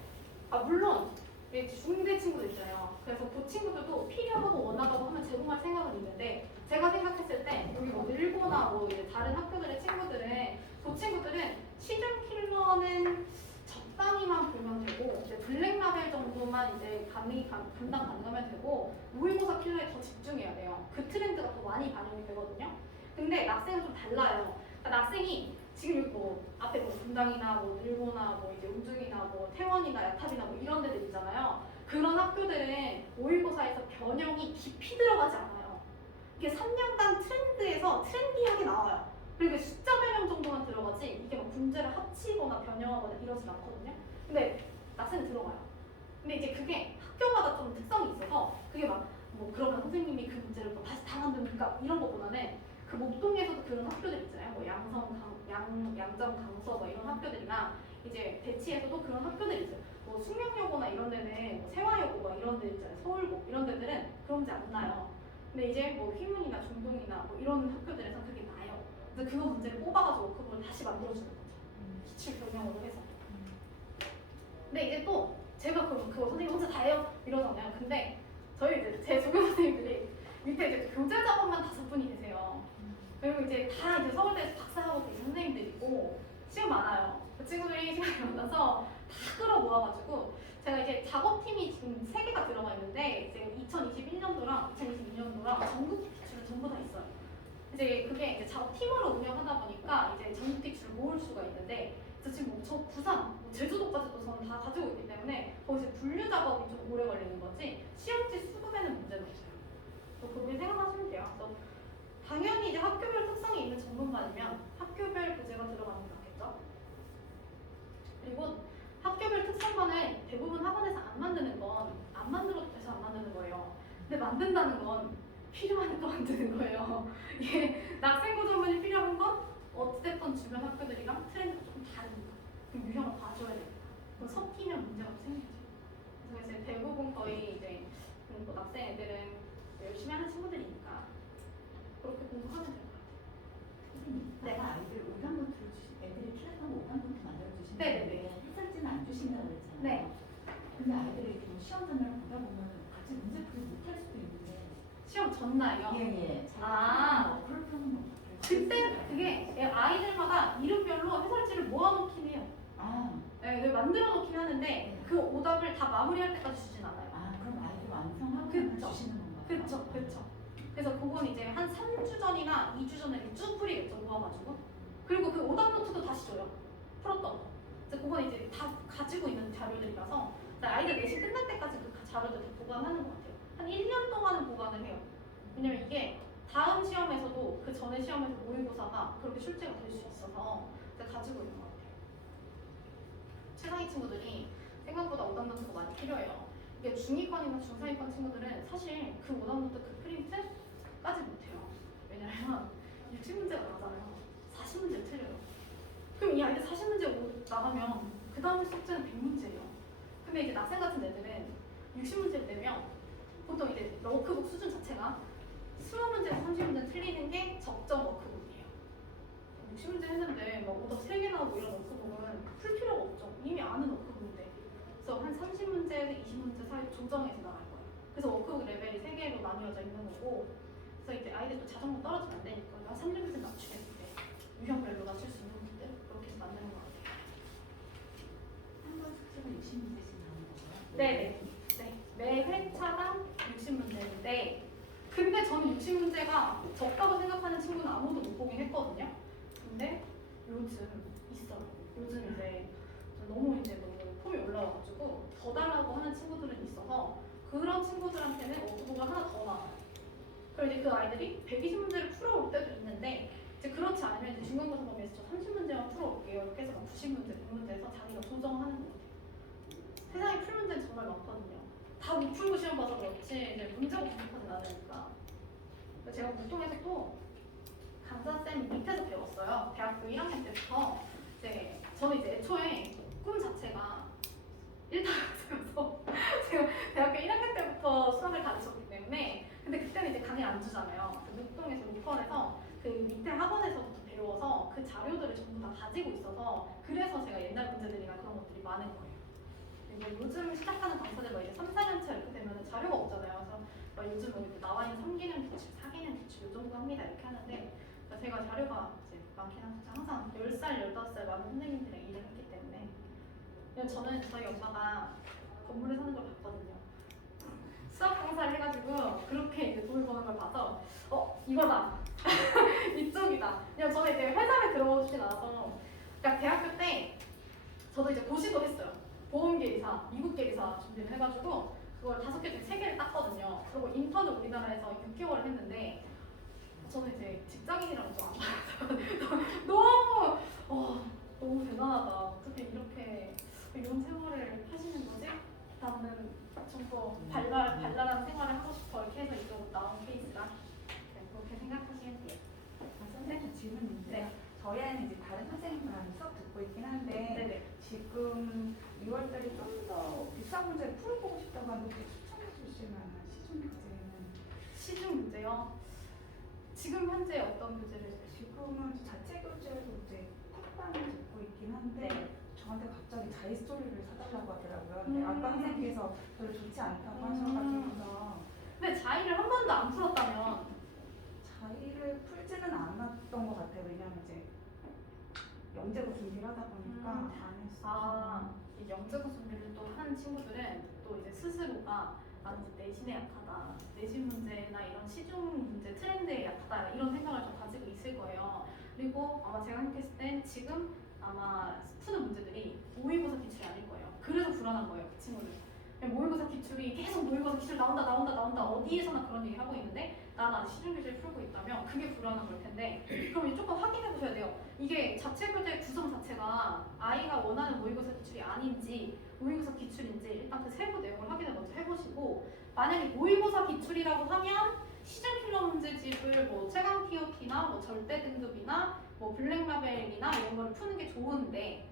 물론 이게 중대 친구들 있잖아요. 그래서 그 친구들도 필요하고 원하다고 하면 제공할 생각은 있는데 제가 생각했을 때 여기 뭐 일고나 뭐 이제 다른 학교들의 친구들은 그 친구들은 시즌 킬러는 적당히만 보면 되고 이제 블랙라벨 정도만 이제 감당 가능하면 되고 모의고사 킬러에 더 집중해야 돼요. 그 트렌드가 더 많이 반영이 되거든요. 근데 낙생은 좀 달라요. 그러니까 낙생이 지금 여기 뭐 앞에 뭐 분당이나 뭐 늘고나 뭐 이제 우중이나 뭐 태원이나 야탑이나 뭐 이런 데들 있잖아요. 그런 학교들은 모의고사에서 변형이 깊이 들어가지 않아요. 이게 3년간 트렌드에서 트렌디하게 나와요. 그리고 숫자 변형 정도만 들어가지 이게 막 문제를 합치거나 변형하거나 이러진 않거든요. 근데 낙생은 들어가요. 근데 이제 그게 학교마다 좀 특성이 있어서 그게 막 뭐 그러면 선생님이 그 문제를 또 다시 다 만듭니까? 이런 거보다는 그 목동에서도 그런 학교들 있잖아요. 뭐 양점 강서 뭐 이런 학교들이나 이제 대치에서도 그런 학교들이 있어요. 뭐 숙명여고나 이런 데는 뭐 세화여고 막 이런 데 있잖아요. 서울고 이런 데들은 그런 문제 안 나요. 근데 이제 뭐 휘문이나 중동이나 뭐 이런 학교들에서 그게 나요. 그래서 그거 문제를 뽑아가지고 그걸 다시 만들어주는 거죠. 기출 변형으로 해서. 근데 이제 또 제가 그거 선생님 혼자 다 해요 이러잖아요. 근데 저희 이제 제 조교 선생님들이 밑에 이제 교재 작업만 5분이 계세요. 그리고 이제 다 이제 서울대에서 박사하고 계신 선생님들 있고 시험 많아요. 그 친구들이 시간이 많아서 다 끌어 모아가지고 제가 이제 작업팀이 지금 3개가 들어가 있는데 이제 2021년도랑 2022년도랑 전국 기출을 전부 다 있어요. 이제 그게 이제 작업팀으로 운영하다 보니까 이제 전국 기출을 모을 수가 있는데 지금 뭐 저 부산, 뭐 제주도까지도 저는 다 가지고 있기 때문에 거기서 분류 작업이 좀 오래 걸리는 거지 시험지 수급에는 문제는 없어요. 그렇게 생각하시면 돼요. 그래서 당연히 이제 학교별 특성이 있는 전문반이면 학교별 교재가 들어가는 게 낫겠죠. 그리고 학교별 특성반을 대부분 학원에서 안 만드는 건 안 만들어도 돼서 안 만드는 거예요. 근데 만든다는 건 필요하니까 만드는 거예요. 이게 낙생고전반이 필요한 건 어쨌든 주변 학교들이랑 트렌드가 조금 다르니까 그럼 유형을 봐줘야 됩니다. 그럼 섞이면 문제가 생기죠. 그래서 이제 대부분 거의 이제 뭐 낙생 애들은 열심히 하는 친구들이니까 그렇게 공부하면 될 것 같아요. 선생님, 네. 아까 아이들 오답노트를 애들이 필요한 오답노트 만들어주시는데 네네네. 해설지는 안 주신다고 그랬잖아요. 네. 근데 아이들이 이렇게 뭐 시험 전날 보다 보면 같이 문제풀이 못할 수도 있는데 시험 전날요? 예예. 그럴 때는 뭐 그때 그게 아이들마다 이름별로 해설지를 모아놓긴 해요. 네, 만들어 놓긴 하는데 그 오답을 다 마무리할 때까지 주진 않아요. 그럼 아이들 완성하고 그쵸. 주시는 건가요? 그쵸. 그래서 그건 이제 한 3주 전이나 2주 전에 이렇게 쭉 풀이겠죠, 모아가지고. 그리고 그 오답 노트도 다시 줘요. 풀었던 거. 그래서 그건 이제 다 가지고 있는 자료들이라서 아이들 내신 끝날 때까지 그 자료들 다 보관하는 것 같아요. 한 1년 동안은 보관을 해요. 왜냐면 이게 다음 시험에서도 그 전에 시험에서 모의고사가 그렇게 출제가 될 수 있어서 가지고 있는 것 같아요. 최상위 친구들이 생각보다 오답 노트가 많이 필요해요. 이게 중위권이나 중상위권 친구들은 사실 그 오답 노트 그 프린트까지 못해요. 왜냐면 60문제가 나잖아요. 40문제 틀려요. 그럼 이 아이들 40문제 나가면 그 다음에 숙제는 100문제예요. 근데 이제 낙생 같은 애들은 60문제를 내면 보통 이제 워크북 수준 자체가 20문제에서 30문제 틀리는 게 적정 워크북이에요. 60문제 했는데 막 오답 3개 나오고 이런 워크북은 풀 필요가 없죠. 이미 아는 워크북인데. 그래서 한 30문제에서 20문제 사이 조정해서 나갈 거예요. 그래서 워크북 레벨이 3개로 나뉘어져 있는 거고 그래서 이제 아이들도 자전거 떨어지면 안 되니까 한 3레벨 낮추겠는데 유형별로 낮출 수 있는 문제들 그렇게 해서 만드는 것 같아요. 한번 숙제가 60문제씩 나오는 거예요? 네네. 네. 문제가 적다고 생각하는 친구는 아무도 못 보긴 했거든요. 근데 요즘 있어요. 요즘 이제 너무 폼이 올라와가지고 더 달라고 하는 친구들은 있어서 그런 친구들한테는 어부가 하나 더 나와요. 그리고 이제 그 아이들이 120문제를 풀어올 때도 있는데 이제 그렇지 않으면 이제 중간고사 범위에서 저 30문제만 풀어올게요. 이렇게 해서 막 90문제, 100문제에서 자기가 조정하는 것 같아요. 세상에 풀 문제는 정말 많거든요. 다 못 풀고 시험 봐서 그렇지 이제 문제가 부족하진 않으니까. 제가 보통에서 또 강사쌤 밑에서 배웠어요. 대학교 1학년 때부터 이제 저는 이제 애초에 꿈 자체가 1타학생이어서 제가 대학교 1학년 때부터 수학을 가르쳤기 때문에 근데 그때는 이제 강의 안 주잖아요. 목동에서 우편에서 그 밑에 학원에서부터 배워서 그 자료들을 전부 다 가지고 있어서 그래서 제가 옛날 문제들이나 그런 것들이 많은 거예요. 그리고 요즘 시작하는 강사들 막 이제 3, 4년차 이렇게 되면 자료가 없잖아요. 그래서 막 요즘 여기 나와 있는 3개년 기출, 4개년 기출 이 정도 합니다 이렇게 하는데 그러니까 제가 자료가 이제 많긴 한데 항상 10살, 15살 많은 선생님들이랑 일을 했기 때문에 왜냐면 저는 저희 엄마가 건물에 사는 걸 봤거든요. 수학 강사를 해가지고 그렇게 이제 돈을 버는 걸 봐서 이거다 이쪽이다. 그냥 저는 이제 회사를 들어오진 않아서 그러니까 대학교 때 저도 이제 고시도 했어요. 보험계리사, 미국계리사 준비를 해가지고 그걸 5개 중에 3개를 땄거든요. 그리고 인턴을 우리나라에서 6개월을 했는데 저는 이제 직장인이라고 좀 안 봐요. 너무 대단하다. 어떻게 이렇게 이런 생활을 하시는 거지? 나는 좀 더 발랄한 생활을 하고 싶어 이렇게 해서 이쪽으로 나온 케이스라 그렇게 생각하시면 돼요. 선생님 질문인데 네. 저희 아이는 이제 다른 선생님들한테 수업 듣고 있긴 한데 네네. 지금 2월달에 좀 더 비싼 문제를 풀어보고 싶다고 하는데 혹시 추천해 주실 만한 시중 교재는? 시중 문제요? 지금 현재 어떤 교재를? 지금은 자체 교재로 이제 탁방을 듣고 있긴 한데 네. 저한테 갑자기 자이 스토리를 사달라고 하더라고요. 근데 아까 음. 선생님께서 별로 좋지 않다고 하셔가지고서 근데 자의를 한 번도 안 풀었다면 자의를 풀지는 않았던 것 같아요. 왜냐하면 이제 영재고 준비를 하다 보니까 안 했어요. 이 영재고 준비를 또 하는 친구들은 또 이제 스스로가 나는 이제 내신에 약하다, 내신 문제나 이런 시중 문제 트렌드에 약하다 이런 생각을 좀 가지고 있을 거예요. 그리고 아마 제가 생각했을 땐 지금 아마 푸는 문제들이 모의고사 기출이 아닐 거예요. 그래서 불안한 거예요, 그 친구들. 모의고사 기출이 계속 모의고사 기출 나온다 어디에서나 그런 얘기 하고 있는데 나는 아직 시중 교재를 풀고 있다면 그게 불안한 걸 텐데 그럼 조금 확인해 보셔야 돼요. 이게 자체 교재 구성 자체가 아이가 원하는 모의고사 기출이 아닌지 모의고사 기출인지 일단 그 세부 내용을 확인을 먼저 해보시고 만약에 모의고사 기출이라고 하면 시중 필러 문제집을 뭐 최강 TOT나 뭐 절대 등급이나 뭐 블랙라벨이나 이런 걸 푸는 게 좋은데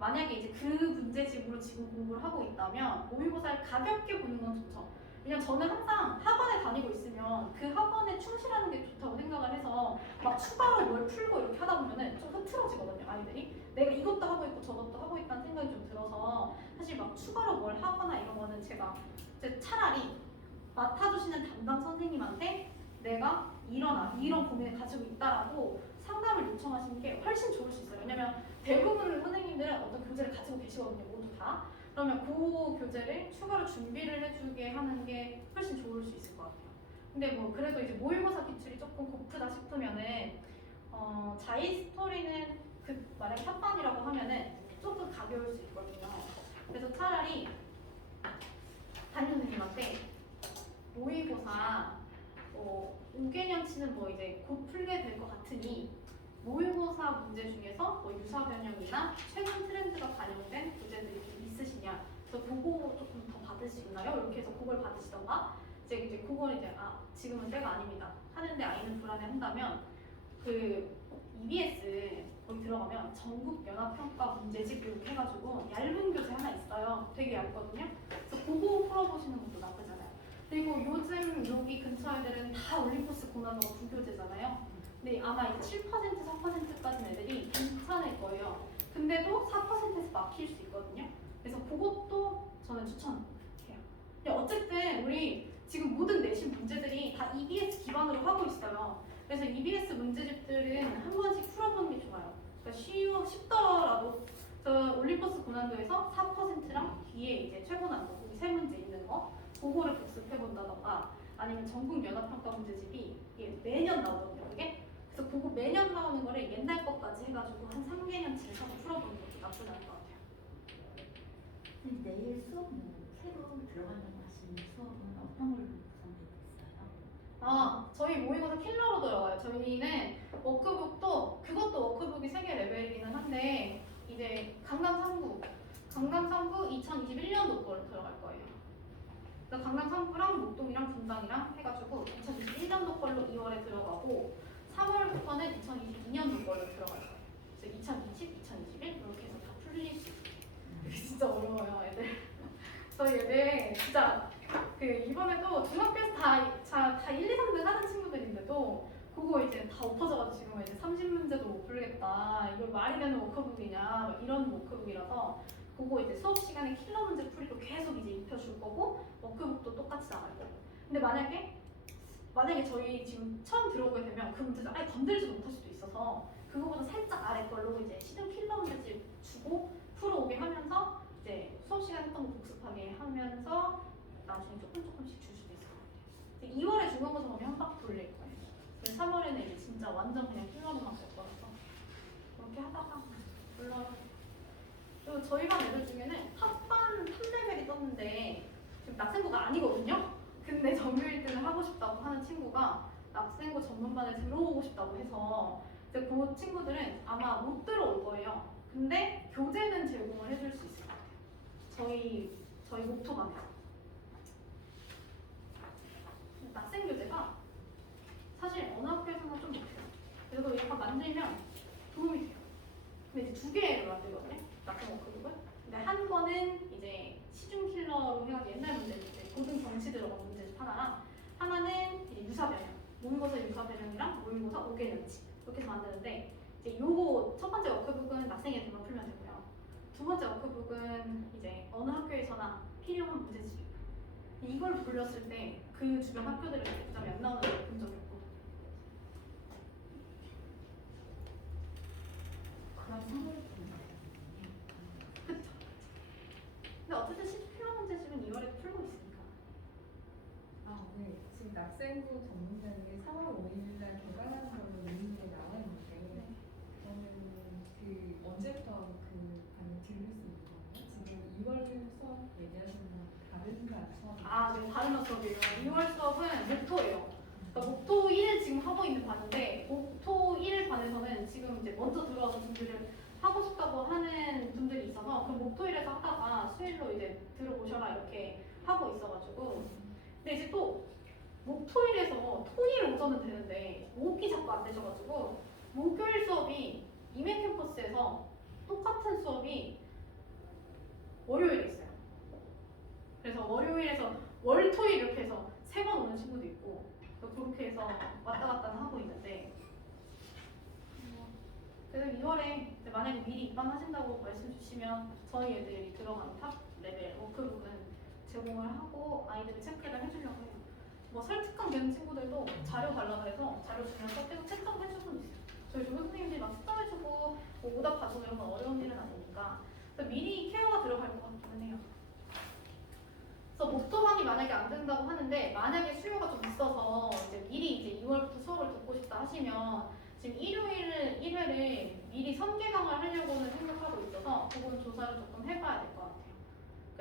만약에 이제 그 문제집으로 지금 공부를 하고 있다면 모의고사를 가볍게 보는 건 좋죠. 왜냐면 저는 항상 학원에 다니고 있으면 그 학원에 충실하는 게 좋다고 생각을 해서 막 추가로 뭘 풀고 이렇게 하다 보면은 좀 흐트러지거든요, 아이들이. 내가 이것도 하고 있고 저것도 하고 있다는 생각이 좀 들어서 사실 막 추가로 뭘 하거나 이런 거는 제가 이제 차라리 맡아주시는 담당 선생님한테 내가 이런 고민을 가지고 있다라고 상담을 요청하시는 게 훨씬 좋을 수 있어요. 왜냐면 대부분 선생님들은 어떤 교재를 가지고 계시거든요, 모두 다. 그러면 그 교재를 추가로 준비를 해주게 하는 게 훨씬 좋을 수 있을 것 같아요. 근데 뭐 그래도 이제 모의고사 기출이 조금 고프다 싶으면은 자이 스토리는 그 만약 합반이라고 하면은 조금 가벼울 수 있거든요. 그래서 차라리 담임 선생님한테 모의고사 5개년치는 뭐 이제 곧 풀게 될 것 같으니 모의고사 문제 중에서 뭐 유사 변형이나 최근 트렌드가 반영된 교재들이 좀 있으시냐? 그래서 그거 조금 더 받을 수 있나요? 이렇게 해서 그걸 받으시던가 이제 그걸 이제 지금은 때가 아닙니다. 하는데 아이는 불안해한다면 그 EBS 거기 들어가면 전국 연합평가 문제집 이렇게 해가지고 얇은 교재 하나 있어요. 되게 얇거든요. 그래서 그거 풀어보시는 것도 나쁘지 않아요. 그리고 요즘 여기 근처 애들은 다 올림포스 고난도가 부교재잖아요. 근데 아마 이제 7%, 4%까지는 애들이 괜찮을 거예요. 근데도 4%에서 막힐 수 있거든요. 그래서 그것도 저는 추천해요. 어쨌든 우리 지금 모든 내신 문제들이 다 EBS 기반으로 하고 있어요. 그래서 EBS 문제집들은 한 번씩 풀어보는 게 좋아요. 그러니까 쉽더라도 저 올림포스 고난도에서 4%랑 뒤에 이제 최고 난도 거기 3문제 있는 거 그거를 복습해 본다던가 아니면 전국 연합평가 문제집이 이게 매년 나오거든요. 그게 그래서 그거 매년 나오는 거를 옛날 것까지 해가지고 한 3개년치를 사서 풀어보는 것도 나쁘지 않을 것 같아요. 내일 수업 뭐 새로 들어가려고 하시는 수업은 어떤 걸로 구성되어 있어요? 저희 모의고사 킬러로 들어가요. 저희는 워크북도 그것도 워크북이 3개 레벨이기는 한데 이제 강남 3구 2021년도 거로 들어갈 거예요. 그래서 강남 3구랑 목동이랑 분당이랑 해가지고 2021년도 걸로 2월에 들어가고 3월부터는 2022년도 걸로 들어갈 거예요. 그래서 2020, 2021 이렇게 해서 다 풀릴 수 있게. 이게 진짜 어려워요, 애들. 저희 애들 진짜 그 이번에도 중학교에서 다 1, 2, 3등 하는 친구들인데도 그거 이제 다 엎어져가지고 지금 이제 30문제도 못 풀겠다. 이걸 말이 되는 워크북이냐 막 이런 워크북이라서 그거 이제 수업 시간에 킬러 문제 풀이도 계속 이제 입혀줄 거고 워크북도 똑같이 나갈 거고. 근데 만약에 저희 지금 처음 들어오게 되면 그 문제를 아예 건들지도 못할 수도 있어서 그거보다 살짝 아래 걸로 이제 시중 킬러 문제집 주고 풀어오게 하면서 이제 수업 시간 했던 거 복습하게 하면서 나중에 조금씩 줄 수도 있을 것 같아요. 2월에 중간고사 보면 한 바퀴 돌릴 거예요. 그래서 3월에는 이제 진짜 완전 그냥 킬러로만 갈 거라서 그렇게 하다가 올라가요. 그리고 저희 반 애들 중에는 탑반 3레벨이 떴는데 지금 낙생고가 아니거든요. 근데 정규 1등을 하고 싶다고 하는 친구가 낙생고 전문반에 들어오고 싶다고 해서 이제 그 친구들은 아마 못 들어올 거예요. 근데 교재는 제공을 해줄 수 있을 것 같아요. 저희 목토반에서 낙생 교재가 사실 어느 학교에서나 좀 못해요. 그래서 약간 만들면 도움이 돼요. 근데 이제 2개를 만들거든요. 낙생 워크북을. 근데 한 거는 이제 시중 킬러로 해가지고 옛날 문제 이제 고등 정시 들어간 문제집 하나는 이제 유사변형, 모의고사 유사변형이랑 모의고사 5개년치 이렇게 해서 만드는데 이제 요거 첫 번째 워크북은 낙생애들만 풀면 되고요. 두 번째 워크북은 이제 어느 학교에서나 필요한 문제집이에요. 이걸 돌렸을 때 그 주변 학교들은 점이 안 나오는 걸 본 적이 없고. 그럼 3월 분가요? 그쵸. 근데 어쨌든 필요한 문제집은 2월에 풀고 있으니까. 네. 지금 낙생부 전문장이 3월 5일날 개강하는 걸로 이미 나와 있는데 그러면 그 언제부터 그 반을 들을 수 있는 거예요? 지금 2월 수업 얘기하시는 다른 반 수업? 네, 다른 수업이에요. 2월 수업은 목토예요. 그러니까 목토 1 지금 하고 있는 반인데 목토 1 반에서는 지금 이제 먼저 들어와서 준비를 하고 싶다고 하는 분들이 있어서 그 목토 1에서 하다가 수일로 이제 들어오셔라 이렇게 하고 있어가지고 근데 이제 또 목토일에서 토일 오전은 되는데 목이 자꾸 안 되셔가지고 목요일 수업이 이메 캠퍼스에서 똑같은 수업이 월요일에 있어요. 그래서 월요일에서 월토일 이렇게 해서 3번 오는 친구도 있고 그렇게 해서 왔다 갔다 하고 있는데 그래서 2월에 만약에 미리 입반하신다고 말씀 주시면 저희 애들이 들어가는 탑 레벨 워크북은 제공을 하고 아이들이 체크를 해주려고 해요. 뭐 설특강 되는 친구들도 자료 달라 그래서 자료 주면서 계속 채점을 해주고 있어요. 저희 조교 선생님들이 막 채점해주고 뭐 오답 봐주고 이런 건 어려운 일은 아니니까 그래서 미리 케어가 들어갈 것 같기는 해요. 그래서 목토반이 만약에 안 된다고 하는데 만약에 수요가 좀 있어서 이제 미리 이제 2월부터 수업을 듣고 싶다 하시면 지금 일요일 1회를 미리 선개강을 하려고는 생각하고 있어서 그건 조사를 조금 해봐야 될 것 같아요.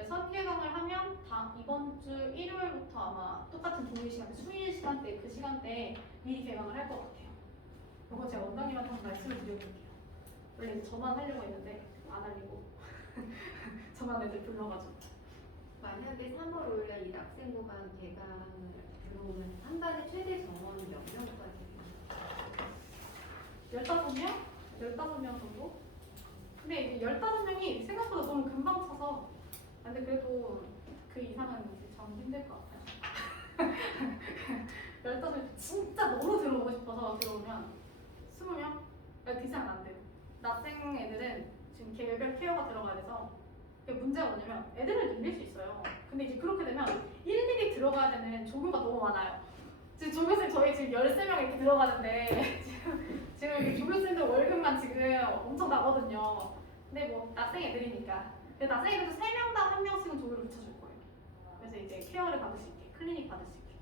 선개강을 하면 이번 주 일요일부터 아마 똑같은 동일 시간대, 수일 시간대 그 시간대에 미리 개강을 할 것 같아요. 이거 제가 원장님한테 한번 말씀을 드려볼게요. 원래 저만 하려고 했는데 안 하려고 저만 애들 불러가지고. 만약에 3월 5일날 이 낙생고반 개강을 들어오면 한 반에 최대 정원이 몇 명까지? 15명? 15명 정도? 근데 이게 15명이 생각보다 너무 금방 차서 근데 그래도 그 이상은 참 힘들 것 같아요. 15명 진짜 너무 들어오고 싶어서 들어오면 20명? 그 이상은 안 돼요. 낙생 애들은 지금 개별 케어가 들어가야 돼서 문제가 뭐냐면 애들을 늘릴 수 있어요. 근데 이제 그렇게 되면 일일이 들어가야 되는 조교가 너무 많아요. 지금 조교생 저희 지금 13명 이렇게 들어가는데 지금 조교생들 월급만 지금 엄청 나거든요. 근데 뭐 낙생 애들이니까 근데 낙생 애들도 3명당 1명씩은 조교를 붙여줄 거예요. 그래서 이제 케어를 받을 수 있게 클리닉 받을 수 있게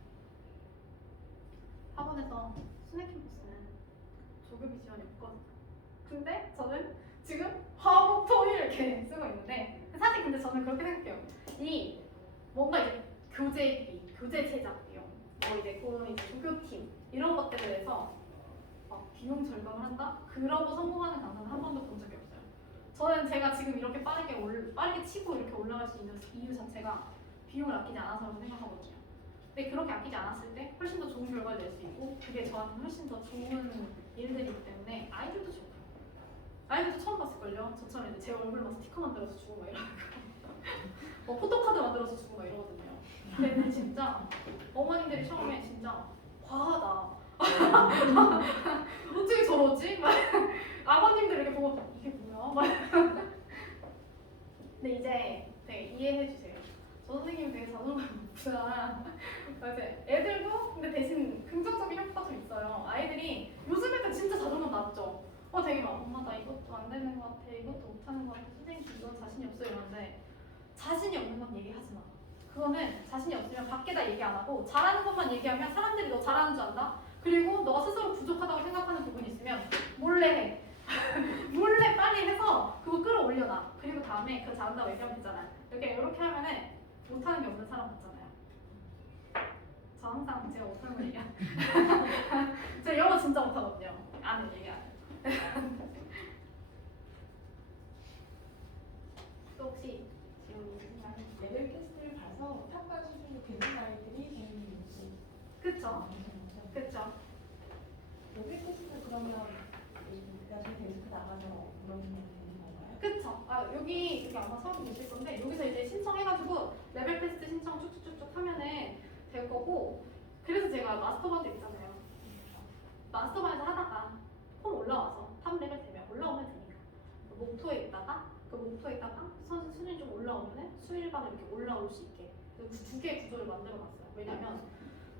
학원에서 수능 캠퍼스는 조급이 지원이 없거든요. 근데 저는 지금 화목 토일 이렇게 쓰고 있는데 사실 근데 저는 그렇게 생각해요. 이 뭔가 이제 교재비, 교재 제작 비용, 뭐 이제 그런 이제 조교팀 이런 것들에 대해서 비용 절감을 한다? 그러고 성공하는 강사는 한 번도 본 적이 없어요. 저는 제가 지금 이렇게 빠르게 치고 이렇게 올라갈 수 있는 이유 자체가 비용을 아끼지 않아서라고 생각하거든요. 근데 그렇게 아끼지 않았을 때 훨씬 더 좋은 결과를 낼 수 있고 그게 저한테 훨씬 더 좋은 일들이기 때문에 아이들도 좋고요. 아이들도 처음 봤을걸요. 저처럼 이제 제 얼굴 막 스티커 만들어서 주고 막 이러고 뭐 포토카드 만들어서 주고 막 이러거든요. 근데 진짜 어머님들이 처음에 진짜 과하다. 어떻게 저러지? 막 아버님들 이렇게 보고 이게 뭐야? 막 근데 이제 되게 이해해 주세요. 저 선생님이 되게 자존감이 높구나. 이제 애들도 근데 대신 긍정적인 효과가 좀 있어요. 아이들이 요즘 애들 진짜 자존감 낮죠. 되게 막 엄마 나 이것도 안 되는 것 같아, 이것도 못하는 것 같아, 선생님 이건 자신이 없어 이러는데 자신이 없는 건 얘기하지 마. 그거는 자신이 없으면 밖에다 얘기 안 하고 잘하는 것만 얘기하면 사람들이 너 잘하는 줄 안다. 그리고 너가 스스로 부족하다고 생각하는 부분이 있으면 몰래 해. 몰래 빨리 해서 그거 끌어올려놔. 그리고 다음에 그거 잘한다고 얘기하면 되잖아. 이렇게 하면은 못하는 게 없는 사람 같잖아요. 저 항상 제가 못하는 거 얘기하는 제가 영어 진짜 못하거든요. 안 해, 얘기 안 해. 또 혹시 질문 있으신가요? 레벨 테스트를 봐서 평가 수준이 되는 아이들이 되는지. 그쵸? 그쵸? 레벨 테스트는 그러면 나중에 데스크 나가서 물어보면 되는 건가요? 그쵸? 여기 아마 처음 보실 건데 여기서 이제 신청해가지고 레벨 테스트 신청 쭉쭉쭉쭉 하면은 될 거고 그래서 제가 마스터반도 있잖아요. 마스터반에서 하다가 폼 올라와서 탑 레벨 되면 올라오면 되니까 목표에 있다가 선수 순위 좀 올라오면은 수일반을 이렇게 올라올 수 있게 두 개의 구조를 만들어놨어요. 왜냐면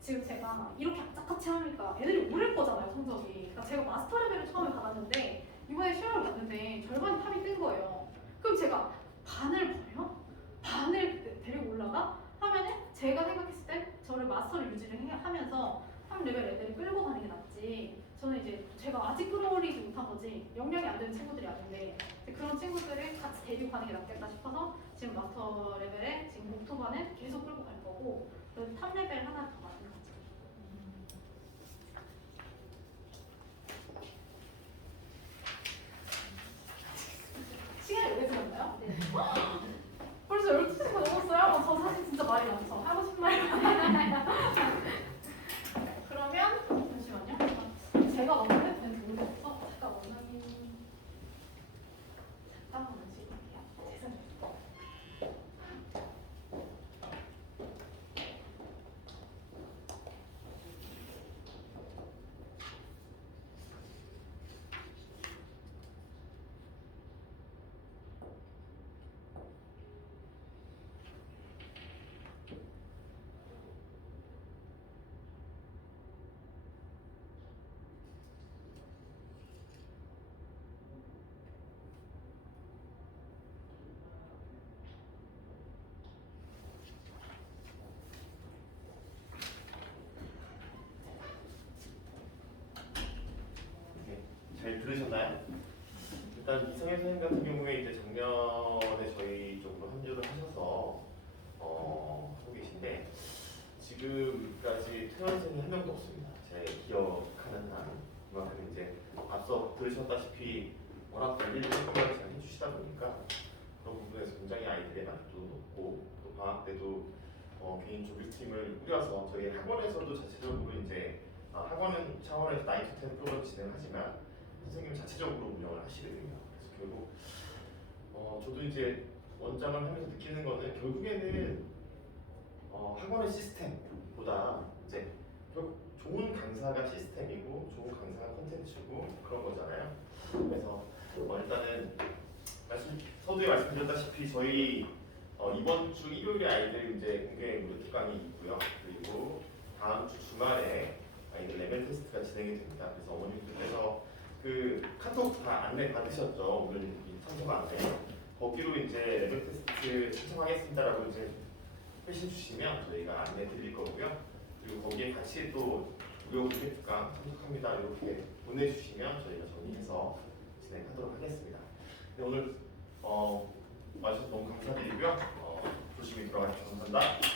지금 제가 이렇게 악착같이 하니까 애들이 오를 거잖아요, 성적이. 그러니까 제가 마스터 레벨을 처음에 받았는데 이번에 시험을 봤는데 절반이 탑이 뜬 거예요. 그럼 제가 반을 버려? 반을 데리고 올라가? 하면은 제가 생각했을 때 저를 마스터를 유지를 하면서 탑 레벨 애들을 끌고 가는 게 낫지. 저는 이제 제가 아직 끌어올리지 못한 거지 역량이 안 되는 친구들이 아닌데 그런 친구들을 같이 데리고 가는 게 낫겠다 싶어서 지금 마스터 레벨에 지금 목토반은 계속 끌고 갈 거고 그래서 탑 레벨 하나 더 만든 거죠. 시간이 오래 지났나요? 네. 벌써 12시가 넘었어요? 저 사실 진짜 말이 많죠. 하고 싶은 말이 많아요. 그러면 잠시만요. 제가 먼저 해도 되는지 모르겠어. 잠깐 원장님 잠깐만 쉬실게요. 죄송해요. 잘 들으셨나요? 일단 이성현 선생님 같은 경우에 이제 작년에 저희 쪽으로 합류를 하셔서 하고 계신데 지금까지 퇴원생이 한 명도 없습니다. 제 기억하는 한 그만큼 이제 앞서 들으셨다시피 워낙 관리를 깔끔하게 잘 해주시다 보니까 그런 부분에서 굉장히 아이들의 만족도 높고 또 방학 때도 개인 조교팀을 꾸려서 저희 학원에서도 자체적으로 이제 학원은 차원에서 9to10 프로그램 진행하지만 선생님 자체적으로 운영을 하시거든요. 그래서 결국 저도 이제 원장을 하면서 느끼는 거는 결국에는 학원의 시스템보다 이제 결국 좋은 강사가 시스템이고 좋은 강사가 콘텐츠고 그런 거잖아요. 그래서 일단은 서두에 말씀드렸다시피 저희 이번 주 일요일에 아이들 이제 공개 무료 특강이 있고요. 그리고 다음 주 주말에 아이들 레벨 테스트가 진행이 됩니다. 그래서 어머님들께서 그 카톡 다 안내 받으셨죠? 오늘 이 참석 안내. 거기로 이제 레벨 테스트 신청하겠습니다라고 이제 회신 주시면 저희가 안내 드릴 거고요. 그리고 거기에 같이 또 무료 기획특강 참석합니다. 이렇게 보내주시면 저희가 정리해서 진행하도록 하겠습니다. 네, 오늘 와주셔서 너무 감사드리고요. 조심히 돌아가셔서 감사합니다.